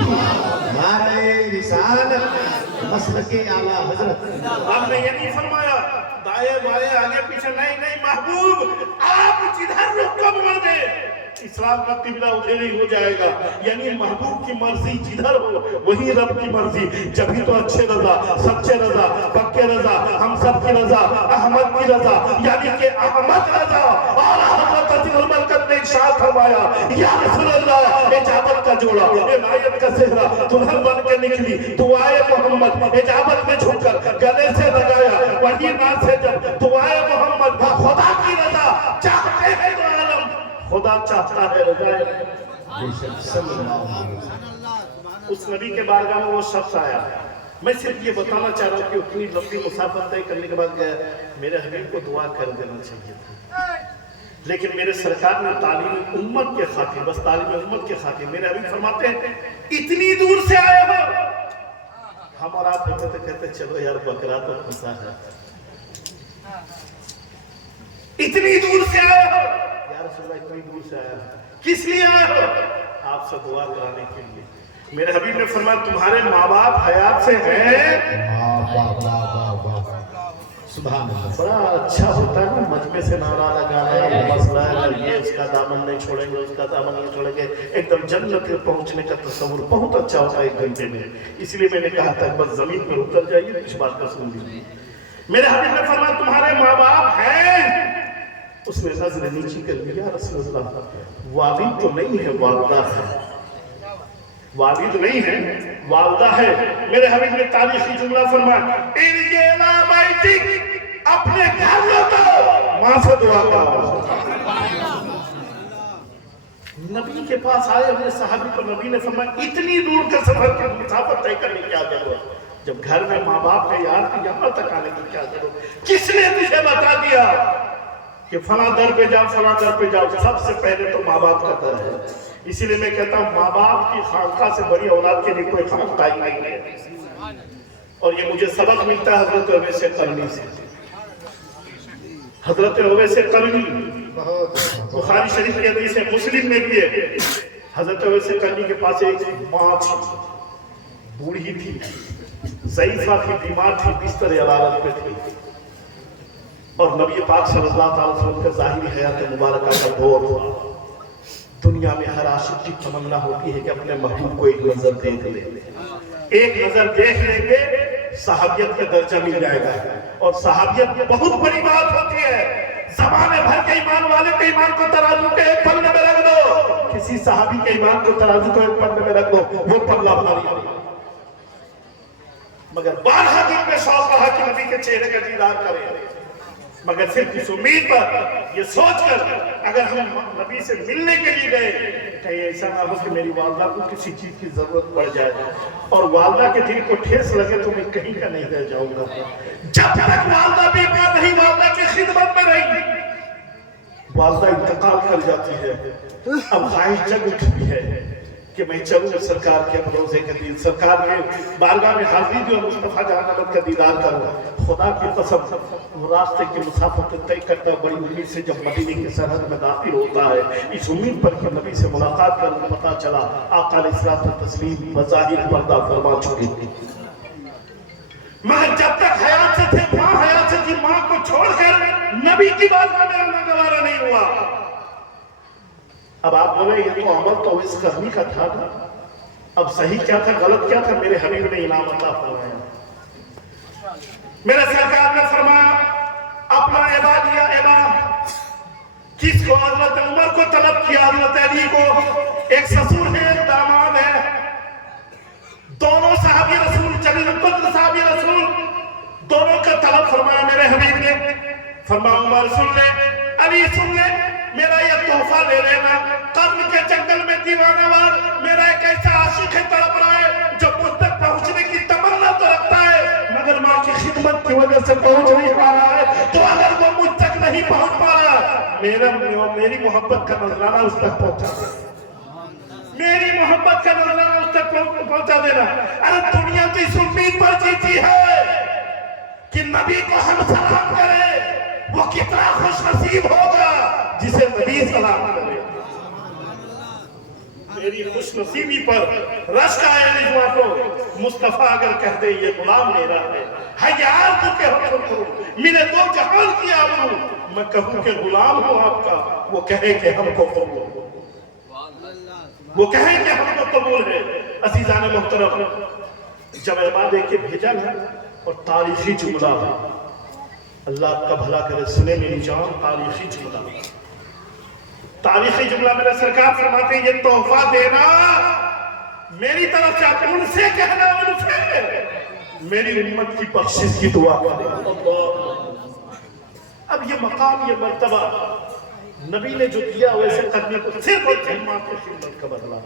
नारे रिसालत, मसलके आला हजरत। आपने ये नहीं फरमाया दाएं बाएं आगे पीछे, नहीं नहीं महबूब आप जिधर रुख को मोड़ दे इस्लाम का किबला उधर ही हो जाएगा। यानी महबूब की मर्जी जिधर हो वही रब की मर्जी। जब तो अच्छे रजा, सच्चे रजा, पक्के रजा, हम सब की रजा, अहमद की रजा, यानी कि अहमद रजा। और हज़रत अज़ीज़ुल बरकत ने इरशाद फरमाया या रसूल अल्लाह, इजाबत का जोड़ा, इनायत का सेहरा दुल्हन बन के निकली, दुआए मोहम्मद इजाबत में झुककर गले से लगाया, वही नाम से जब दुआए मोहम्मद खुदा की रजा चाहते हैं तो आलम खुदा चाहता है रजाए। उस नबी के बारगाह में वो शख्स आया। मैं सिर्फ ये बताना चाह रहा हूँ कि उतनी लंबी मुसाफत तय करने के बाद मेरे हबीब को दुआ कर देना चाहिए था, लेकिन मेरे सरकार ने तालीम उम्मत के खातिर, बस तालीम उम्मत के खातिर, मेरे हबीब फरमाते हैं इतनी दूर से आए हो। हम और आप होते तो कहते चलो यार बकरा तो फंसा है, इतनी दूर से आए हो यार, इतनी दूर से आया किस लिए आए हो? आपसे दुआ कराने के लिए। मेरे हबीब ने फरमाया तुम्हारे माँ बाप हयात से हैं। सुभान अल्लाह। बड़ा अच्छा होता है ना मजमे से नारा लगाना, वो मसला है ये उसका दामन नहीं छोड़ेंगे, उसका दामन नहीं छोड़ेंगे, एकदम जन्नत पे पहुंचने का तस्वुर बहुत अच्छा होता है एक घंटे में। इसलिए मैंने कहा था बस जमीन पर उतर जाइए, कुछ बात का सुन लीजिए। मेरे हबीब ने फरमाया तुम्हारे माँ बाप हैं। उसने नजर नीची कर लिया, रसूलुल्लाह वालिद तो नहीं है, वालिदा है। वालिद नहीं है, वालिदा है। मेरे हबीब ने तारीखी जुमला फरमाया इरजेला बैतिक, अपने घर लौटो, मां से दुआ करो। नबी के पास आए अपने सहाबी को नबी ने फरमाया इतनी दूर का सफर की मुसाफत तय करने की क्या जरूरत, जब घर में माँ बाप है यार तो यहाँ तक आने की क्या जरूरत? किसने तुझे बता दिया कि फला दर पे जाओ, फला दर पे जाओ? सबसे पहले तो माँ बाप का दर है। इसीलिए मैं कहता हूँ माँ बाप की खानका से बड़ी औलाद के लिए कोई खानका ही नहीं है। और ये मुझे सबक मिलता है हजरत अवैस करनी से। हजरत अवैस करनी बुखारी शरीफ के हदीस है, मुस्लिम में भी है। हजरत अवैस करनी के पास एक माँ थी, बूढ़ी थी, ज़ईफ़ा थी, बीमार थी, बिस्तर अलारत पे थी। और नबी पाक सल्लल्लाहु अलैहि वसल्लम का ज़ाहिरी हयात मुबारका का दौर हुआ। दुनिया में हर आशिक की तमन्ना होती है कि अपने महबूब को एक नजर देख ले, एक नजर देख लेंगे सहाबियत का दर्जा मिल जाएगा। और सहाबियत बहुत बड़ी बात होती है। ज़माने भर के ईमान वाले के ईमान को तराजू के एक पन्ने में रख दो, किसी सहाबी के ईमान को तराजू के एक पन्ने में रख दो, वो पल्ला भारी होगा। मगर 12 दिन में शौक रहा कि नबी के चेहरे का दीदार करें, मगर सिर्फ इस उम्मीद पर, ये सोचकर अगर हम नबी से मिलने के लिए गए कहीं ऐसा ना हो कि मेरी वालदा को किसी चीज की जरूरत पड़ जाए और वालदा के दिल को ठेस लगे तो मैं कहीं का नहीं रह जाऊंगा। जब तक वालदा बीमार नहीं, वालदा की खिदमत में रही, वालदा इंतकाल कर जाती है। अब ख्वाहिश जग उठती है कि मैं चलूं सरकार के भरोसे के दिन, सरकार के बारगाह में हाजिरी दूं, मुस्तफा जहां का दीदार करूं। खुदा की कसम रास्ते की मुसाफत तय करता बड़ी उम्मीद से जब मदीने की सरहद में दाखिल होता है, इस उम्मीद पर कि नबी से मुलाकात कर पता चला आका अलैहिस्सलाम तस्लीम बज़ाहिर पर्दा फरमा चुके थे। मगर जब तक हयात से थे, माँ हयात से थी, माँ को छोड़कर नबी की बारगाह में आना गवारा नहीं हुआ। अब आप बोले ये तो अमल तो इस करनी का था ना, अब सही क्या था गलत क्या था? मेरे हबीब ने इनाम अता फरमाया। मेरे सरकार ने फरमाया अपना इबादिया इबाद, किसको? हजरत उमर को तलब किया, हजरत अली को। एक ससुर है, एक दामाद है, दोनों साहबी रसूल, जलीलुल साहबी रसूल, दोनों का तलब फरमाया मेरे हबीब ने। फरमाया उमर सुन ले, अली सुन ले, मेरा ये तोहफा ले लेना, कर्म के पहुंच नहीं पा रहा है, तो अगर वो मुझ तक नहीं पहुंच पा रहा, मेरी मोहब्बत का नजराना उस तक पहुंचा दे, मेरी मोहब्बत का नजराना उस तक पहुंचा देना। अरे दुनिया तो इस उम्मीद पर जीती है कि नबी को हम सलाम करें, वो कितना खुश नसीब होगा जिसे नबी सलाम करे। मेरी खुश नसीबी पर रश्क आए रिजवा को, मुस्तफा अगर कहते ये गुलाम मेरा है यार तो के हुक्म करूं, मेरे दो जहान की आबरू, मैं कहूं कि गुलाम हूं आपका, वो कहे कि हमको कबूल, वो कहे कि हमको कबूल है। अजीजान मोहतरम, जब एमा दे के भेजा है और तारीखी जुमला, अल्लाह आपका भला करे, सुने मेरी जान, तारीखी जुमला, तारीखी जुमला मेरा सरकार फरमाते ये तोहफा देना मेरी तरफ से, उनसे कहना, उनसे मेरी उम्मत की बख्शिश की दुआ करें। अब ये मकाम, ये मर्तबा नबी ने जो दिया वैसे करने को सिर्फ और सिर्फ मां की खिदमत का बदला।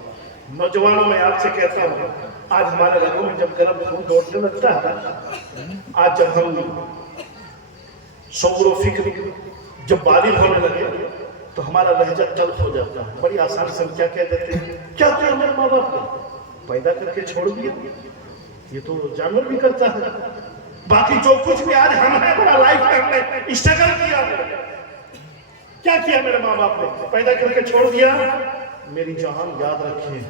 नौजवानों में आपसे कहता हूँ, आज हमारे रगों में जब गर्म खून दौड़ने लगता है, आज जब हम शौर फिक्र जब बालिग होने लगे तो हमारा लहजा तल्ख हो जाता है। बड़ी आसानी से हम क्या कह देते हैं, क्या किया हमारे माँ बाप ने, पैदा करके छोड़ दिया, ये तो जानवर भी करता है, बाकी जो कुछ भी आज हम है बड़ा लाइफ में हमने स्ट्रगल किया, क्या किया मेरे माँ बाप ने, पैदा करके छोड़ दिया। मेरी जान याद रखिए,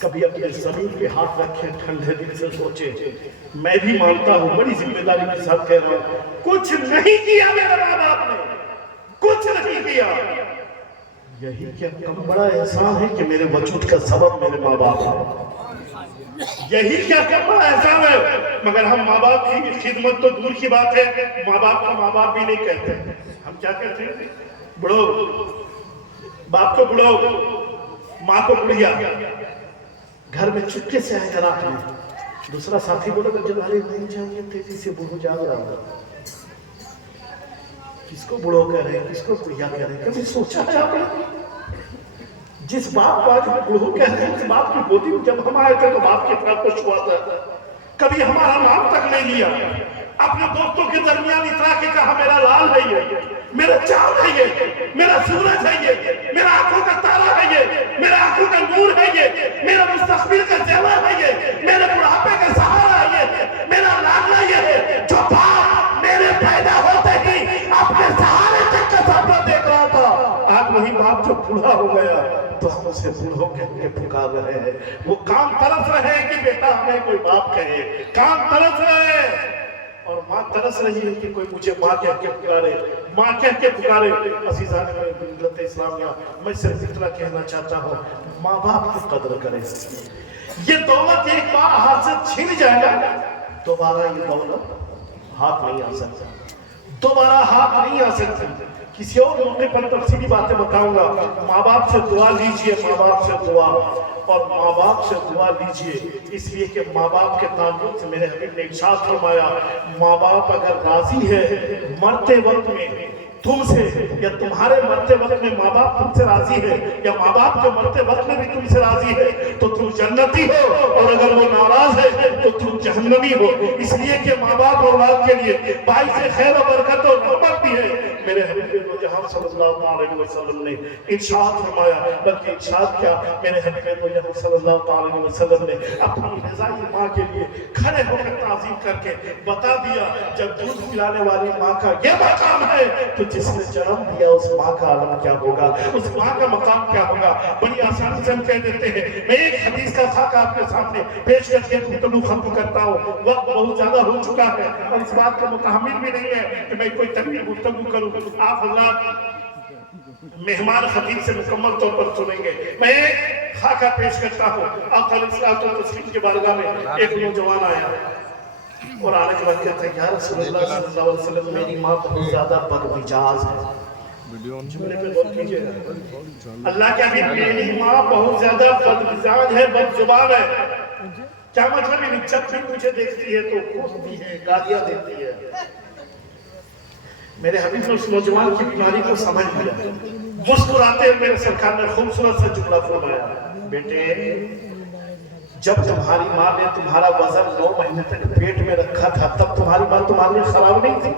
कभी अपने जमीन पे हाथ रखे, ठंडे दिल से सोचे, मैं भी मानता हूँ, बड़ी जिम्मेदारी के साथ कह रहा हूँ, कुछ नहीं किया मेरे माँ बाप ने, कुछ नहीं किया। यही क्या कम बड़ा एहसान है कि मेरे वजूद का सबब मेरे माँ बाप है, यही क्या कम बड़ा एहसान है। मगर हम माँ बाप की खिदमत तो दूर की बात है, माँ बाप को माँ बाप भी नहीं कहते, हम क्या कहते हैं, बुढ़ो, बाप को बुढ़ो, माँ को बुढ़िया। घर में चुपके से आएगा रात में, दूसरा साथी बोलेगा जब अरे नहीं चाहिए तेजी से बुढ़ो जाग रहा होगा, किसको बुढ़ो कह रहे हैं, किसको बुढ़िया कह रहे हैं, कभी सोचा है आपने? जिस बाप को आज बुढ़ो कह रहे हैं, उस बाप की गोदी में जब हम आए थे तो बाप के तरफ कुछ हुआ था, कभी हमारा नाम तक नहीं लिया, अपने दोस्तों के दरमियान इतना के कहा मेरा लाल है ये, मेरा चांद है ये, मेरा सूरज है ये, मेरा आंखों का तारा है ये, मेरा आंखों का नूर है ये, मेरा मुस्तकबिल का जेवर है ये, मेरे बुढ़ापे का सहारा है ये, मेरा लाडला ये है। जो बाप मेरे पैदा होते ही अपने सहारे तक का सपना देख रहा था, आज वही बाप जो बूढ़ा हो गया तो हम उसे बूढ़ो कह के पुकार रहे हैं। वो काम तरस रहे हैं कि बेटा हमें कोई बाप कहे, काम तरस रहे हैं, और माँ तरस रही है कि कोई मुझे माँ कह के पुकारे, माँ कह के पुकारे। अज़ीज़ान मिल्लत इस्लामिया, मैं सिर्फ इतना कहना चाहता हूँ, माँ बाप की कदर करें। ये दौलत एक बार हाथ से छिन जाएगा, दोबारा ये दौलत हाथ नहीं आ सकता, दोबारा हाथ नहीं आ सकती। किसी और मौके पर तफसीली बातें बताऊंगा। माँ बाप से दुआ लीजिए, माँ बाप से दुआ, और माँ बाप से दुआ लीजिए इसलिए कि माँ बाप के ताल्लुक से मेरे हबीब ने इरशाद फरमाया, माँ बाप अगर राजी है मरते वक्त में तुमसे, या तुम्हारे मरते वक्त में माँ बाप तुमसे राजी है, या माँ बाप के मरते वक्त में भी तुमसे राजी है, तो तुम जन्नती हो, और अगर वो नाराज है तो तुम जहन्नमी हो। इसलिए कि माँ बाप औलाद के लिए बाई से खैर और बरकत और रहमत भी है। मेरे हबीब जहां सल्लल्लाहु अलैहि वसल्लम ने इरशाद फरमाया, बल्कि इरशाद क्या, मेरे हबीब जहां सल्लल्लाहु अलैहि वसल्लम ने अपनी रज़ाई माँ के लिए खड़े होकर ताज़ीम करके बता दिया, जब दूध पिलाने वाली माँ का ये मकाम है तो जिसने जन्म दिया उस माँ का आलम क्या होगा, उस माँ का मकाम क्या होगा। बड़ी आसानी से हम कह देते हैं। मैं एक हदीस का खाका आपके सामने पेश करके गुफ्तगू खत्म करता हूँ, वक्त बहुत ज्यादा हो चुका है और इस बात का मुतहम्मिल भी नहीं है कि मैं कोई तवील गुफ्तगू करूँ। आप हज़रात मेहमान खतीब से मुकम्मल तौर पर सुनेंगे। मैं खाका पेश करता हूँ। आका अलैहिस्सलातु वस्सलाम के बारगाह में एक नौजवान आया और आने के बाद कहता है, या रसूलुल्लाह सल्लल्लाहु अलैहि वसल्लम, मेरी माँ बहुत ज्यादा बदमिजाज है। जुमले पे गौर कीजिएगा। अल्लाह के हबीब, मेरी माँ बहुत ज्यादा बदमिजाज है, बदजुबान है। क्या मतलब है? जब भी मुझे देखती है तो कोसती है, गालियां देती है। मेरे हबीब ने उस नौजवान की बीमारी को समझ लिया। मुस्कुराते हुए मेरे सरकार ने खूबसूरत सा जुमला फरमाया, बेटे जब तुम्हारी माँ ने तुम्हारा वजन 9 महीने तक पेट में रखा था, तब तुम्हारी माँ तुम्हारे लिए खराब नहीं थी?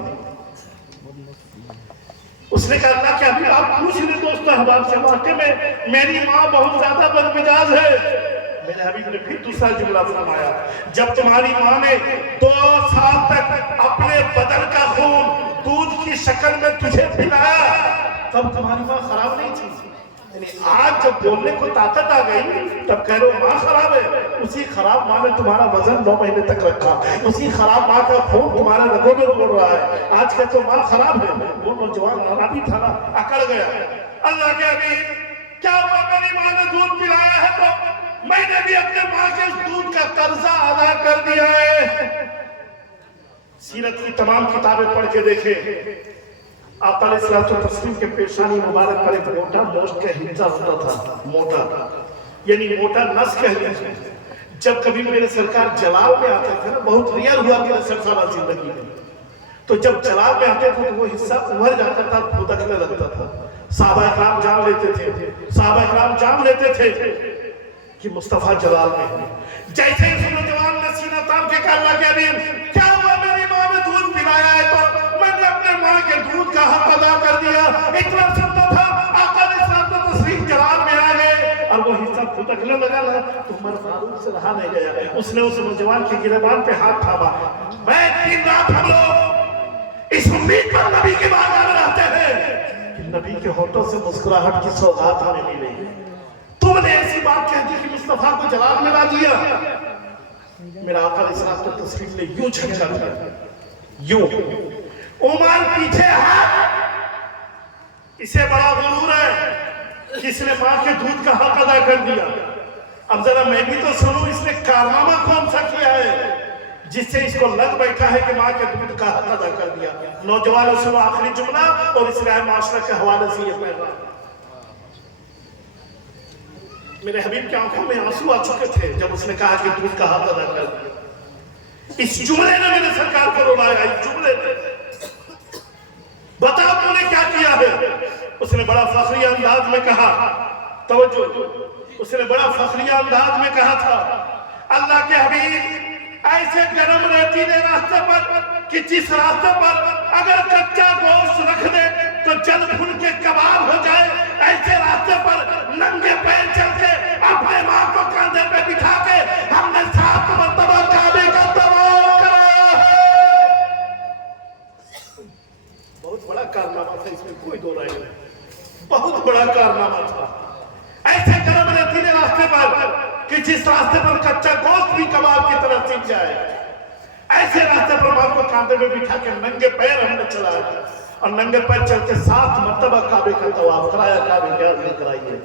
उसने कहा अल्लाह के हबीब आप पूछ ले दोस्तों अहबाब से, वाकई में मेरी माँ बहुत ज्यादा बदमिजाज है। मेरे हबीब ने फिर दूसरा जुमला फरमाया, जब तुम्हारी माँ ने 2 साल तक अपने बदन का खून दूध की शक्ल में तुझे पिलाया, तब तुम्हारी माँ खराब नहीं थी? यानी आज जब बोलने को ताकत आ गई तब कह रहे हो माँ खराब है। उसी खराब माँ ने तुम्हारा वजन 9 महीने तक रखा, उसी खराब माँ का खून तुम्हारे रगों में दौड़ रहा है। आज कहते हो माँ खराब है। वो नौजवान अभी था ना, अकड़ गया। अल्लाह के हबीब क्या हुआ, मेरी माँ ने दूध पिलाया है तो मैंने भी अपने माँ के उस दूध का कर्जा अदा कर दिया है। सीरत की तमाम किताबें पढ़ के देखे, आका अलैहिस्सलाम के पेशानी मुबारक पर एक मोटा गोश्त का हिस्सा होता था, मोटा यानी मोटा नस कह लीजिए। जब कभी मेरे सरकार जलाल में आते थे ना, बहुत रियल हुआ मेरे सरसारा जिंदगी में, तो जब जलाल में आते थे तो वो हिस्सा उभर जाता था, फुदकने लगता था। साहबा इकराम जान लेते थे कि मुस्तफा जलाल में है। जैसे ही नौजवान ने सीना तान के कहा अल्लाह के हबीब क्या हुआ, मेरी माँ ने दूध पिलाया है तो मैंने अपने माँ के दूध का हक अदा कर दिया। इतना सुनता था आका अलैहिस्सलाम तस्लीम जलाल में आ गए और वो हिस्सा फुदकने लगा ना, तो उमर फारूक से रहा नहीं गया। उसने उस नौजवान के गिरबान पे हाथ थामा। मैं दिन रात हम लोग इस उम्मीद पर नबी के बारे में रहते हैं कि नबी के होठों से मुस्कुराहट की सौगात हमें मिलेगी। तुमने ऐसी बात कह दी कि मुस्तफा को जलाल में ला दिया। मेरा आका अलैहिस्सलाम की तस्वीर ने यूं झटका दिया, यूं। उमर पीछे हाथ, इसे बड़ा गुरूर है कि इसने माँ के दूध का हक अदा कर दिया। अब जरा मैं भी तो सुनूं, इसने कारनामा कौन सा किया है जिससे इसको लग बैठा है कि माँ के दूध का हक अदा कर दिया। नौजवानों से वो आखिरी जुमला और इस्लाह माशरा के हवाले से ये पैगाम। मेरे हबीब की आंखों में आंसू आ चुके थे जब उसने कहा कि दूध का हक अदा कर दिया। इस जुमले ने मेरे सरकार को रुलाया, इस जुमले ने। बताओ तूने क्या किया है? उसने बड़ा फखरी अंदाज में कहा, तवज्जो, उसने बड़ा फखरी अंदाज में कहा था अल्लाह के हबीब ऐसे गरम रेती ने रास्ते पर कि जिस रास्ते पर अगर कच्चा गोश्त रख दे तो जल भुन के कबाब हो जाए, ऐसे रास्ते पर नंगे पैर चल के अपने माँ को कंधे पे बिठा के हमने 7 मरतबा काबे का तवाफ करा है। बहुत बड़ा कारनामा था, इसमें कोई दो राय नहीं। बहुत बड़ा कारनामा था। ऐसे गरम रेती ने रास्ते पर कि जिस रास्ते पर कच्चा गोश्त भी कबाब की तरह सीख जाए, ऐसे रास्ते पर माँ को कांधे में बिठा के नंगे पैर हमने चलाया और नंगे पैर चल के 7 मरतबा काबे का तवाफ कराया। काबे की आरज़ कराइए।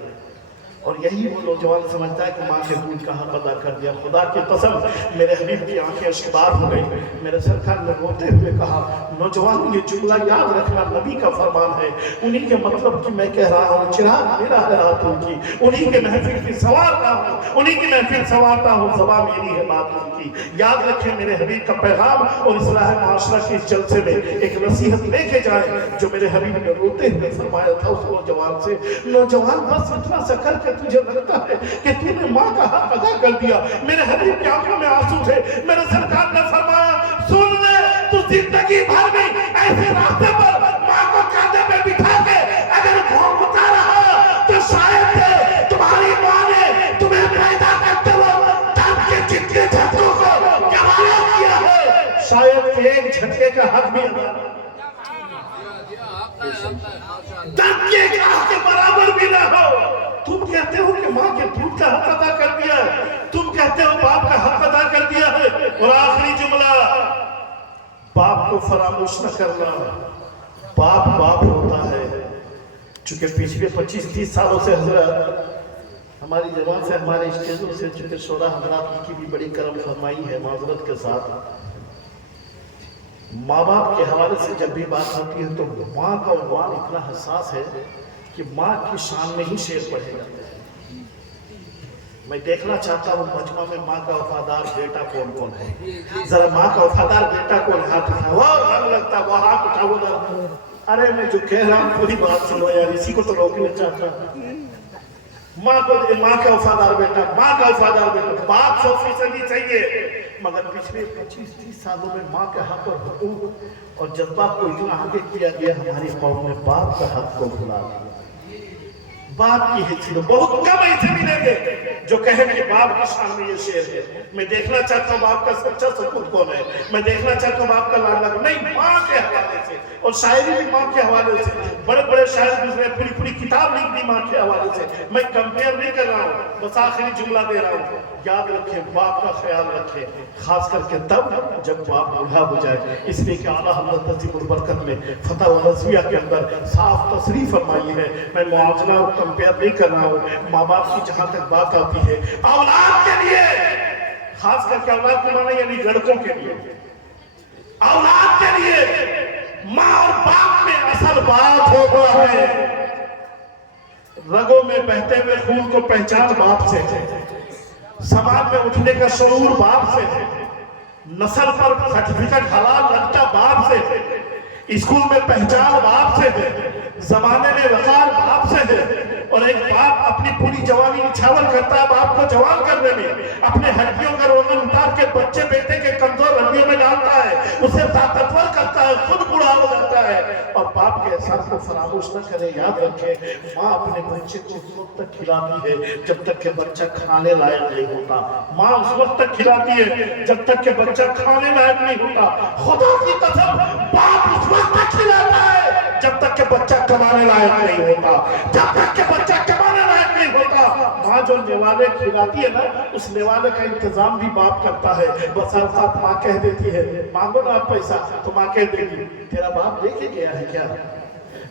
और यही वो नौजवान समझता है कि माँ के दूध का हक अदा कर दिया। खुदा की कसम मेरे हबीब की आंखें अश्कबार हो गई। मेरे सरकार ने रोते हुए कहा, नौजवान ये जुमला याद रखना, नबी का फरमान है। उन्हीं के मतलब की मैं कह रहा हूँ, चिराग मेरा है रातों की, उन्हीं के महफिल की संवारता हूँ, उन्हीं की महफिल संवारता हूँ, ज़बान मेरी है बात उनकी। याद रखें मेरे हबीब का पैगाम और इस्लाह माशरा के इस जलसे में एक नसीहत लेके जाए जो मेरे हबीब ने रोते हुए फरमाया था उस नौजवान से। नौजवान बस इतना सा करके तुझे लगता है कि तूने माँ का हक अदा कर दिया। मेरे हबीब की आंखों में आंसू थे। मेरे सरकार ने फरमाया, सुन ले, तू जिंदगी भर में ऐसे रास्ते पर माँ को कांधे पे बिठा के अगर घूमता रहा तो शायद तुम्हारी माँ ने तुम्हें पैदा करते वक्त दर्द के जितने झटकों को कमाया किया है, शायद एक झटके का हक भी अदा दर्द के बराबर भी ना हो। तुम कहते हो कि माँ के दूध का हक अदा कर दिया है, तुम कहते हो बाप का हक अदा कर दिया है। और आखिरी जुमला, बाप को फरामोश न करना। बाप बाप होता है। चूंकि पिछले 25-30 सालों से हजरत हमारी जबान से, हमारे स्टेजों से चूंकि शोरा हजरात की भी बड़ी करम फरमाई है माजरत के साथ, माँ बाप के हवाले से जब भी बात होती है तो माँ का उन्वान इतना हसास है कि माँ की शान में ही शेर पढ़े जाते हैं। मैं देखना चाहता हूँ मजमा में माँ का वफादार बेटा कौन कौन है। जरा माँ का वफादार बेटा कौन हाथ उठा, वो रंग लगता वो हाथ उठा वो। अरे मैं जो कह रहा हूँ पूरी बात सुनो यार, इसी को तो रोकना चाहता हूँ। माँ का वफादार बेटा, माँ का वफादार बेटा, बाप 100% चाहिए, मगर पिछले 25-30 सालों में माँ के हक पर हुकूक और जज्बात को इतना आगे किया गया, हमारी कौम ने बाप का हक को भुला दिया। बाप की हैसियत बहुत कम ऐसे मिलेंगे जो कहें कि बाप की शान में ये शेर है। मैं देखना चाहता हूँ बाप का सच्चा सपूत कौन है, मैं देखना चाहता हूँ बाप का लाडला नहीं, माँ के हवाले से। और शायरी भी माँ के हवाले से, बड़े बड़े शायर गुजरे, पूरी पूरी किताब लिख दी माँ के हवाले से। मैं कंपेयर नहीं कर रहा हूँ, बस आखिरी जुमला दे रहा हूँ, याद रखें, बाप का ख्याल रखें, खास करके तब जब बाप बूढ़ा हो जाए। इसलिए कि आला हज़रत नसीमुल बरकत में फतह व रज़विया के अंदर साफ तसरीह फरमाई है। मैं मुआवजा और कंपेयर नहीं कर रहा हूँ, माँ बाप की जहाँ तक बात आती है, औलाद के लिए, खास करके औलाद के माने यानी लड़कों के लिए, औलाद के लिए माँ और बाप में असल बात होता है। रगों में बहते हुए खून को पहचान बाप से है, समाज में उठने का शऊर बाप से है, नस्ल पर सर्टिफिकेट हलाल लगता बाप से है, स्कूल में पहचान बाप से है, जमाने में वकार बाप से है। और एक बाप अपनी पूरी जवानी निछावर करता है बाप को जवान करने में, अपने हड्डियों का रोगन उतार के बच्चे बेटे के कमजोर हड्डियों में डालता है, उसे ताकतवर करता है, खुद बूढ़ा हो जाता है। और बाप के एहसास को फरामोश न करे, याद रखें, माँ अपने बच्चे को उस वक्त तक खिलाती है जब तक के बच्चा खाने लायक नहीं होता। माँ उस वक्त तक खिलाती है जब तक के बच्चा खाने लायक नहीं होता। खुदा की कसम, बाप उस वक्त तक खिलाता है जब तक के बच्चा कमाने लायक नहीं होता, जब तक के बच्चा कमाने लायक नहीं होता। माँ जो नेवाले खिलाती है ना, उस नेवाले का इंतजाम भी बाप करता है। बस औकात माँ कह देती है मांगो ना आप पैसा, तो माँ कह देगी तेरा बाप लेके गया है क्या।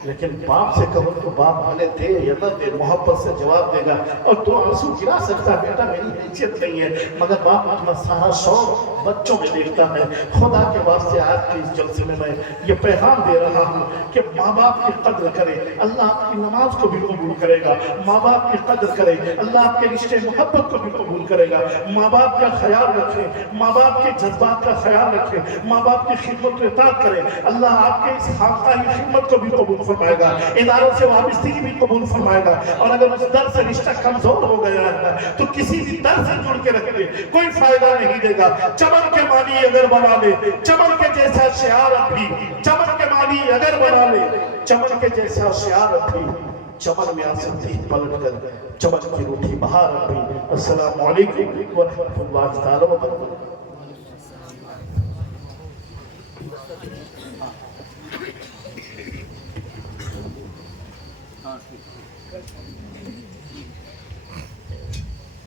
लेकिन बाप से कहो तो बाप भले दे या न दे, मोहब्बत से जवाब देगा और तो आंसू गिरा सकता है, बेटा मेरी हैसियत नहीं है, मगर बाप अपना सारा शौक बच्चों में देखता है। खुदा के वास्ते आज के इस जलसे में मैं ये पैगाम दे रहा हूँ कि माँ बाप की कद्र करें, अल्लाह आपकी नमाज को भी कबूल करेगा। माँ बाप की कद्र करें, अल्लाह आपके रिश्ते मोहब्बत को भी कबूल करेगा। माँ बाप का ख्याल रखें, माँ बाप के जज्बात का ख्याल रखें, माँ बाप की खिदमत में इताअत करें, अल्लाह आपके इस खानदानी खिदमत को भी कबूल फरमाएगा, इदारों से वाबस्तगी भी कबूल फरमाएगा। और अगर उस दर से रिश्ता कमजोर हो गया है तो किसी भी दर से जुड़ के रखिए, कोई फायदा नहीं देगा। चमन के मानी अगर बना ले, चमन के जैसा शियार भी, चमन के मानी अगर बना ले, चमन के जैसा शियार भी, चमन में आ सकती पलट कर चमन की रूठी बहार भी। अस्सलामु अलैकुम व रहमतुल्लाहि तआला व बरकातहू।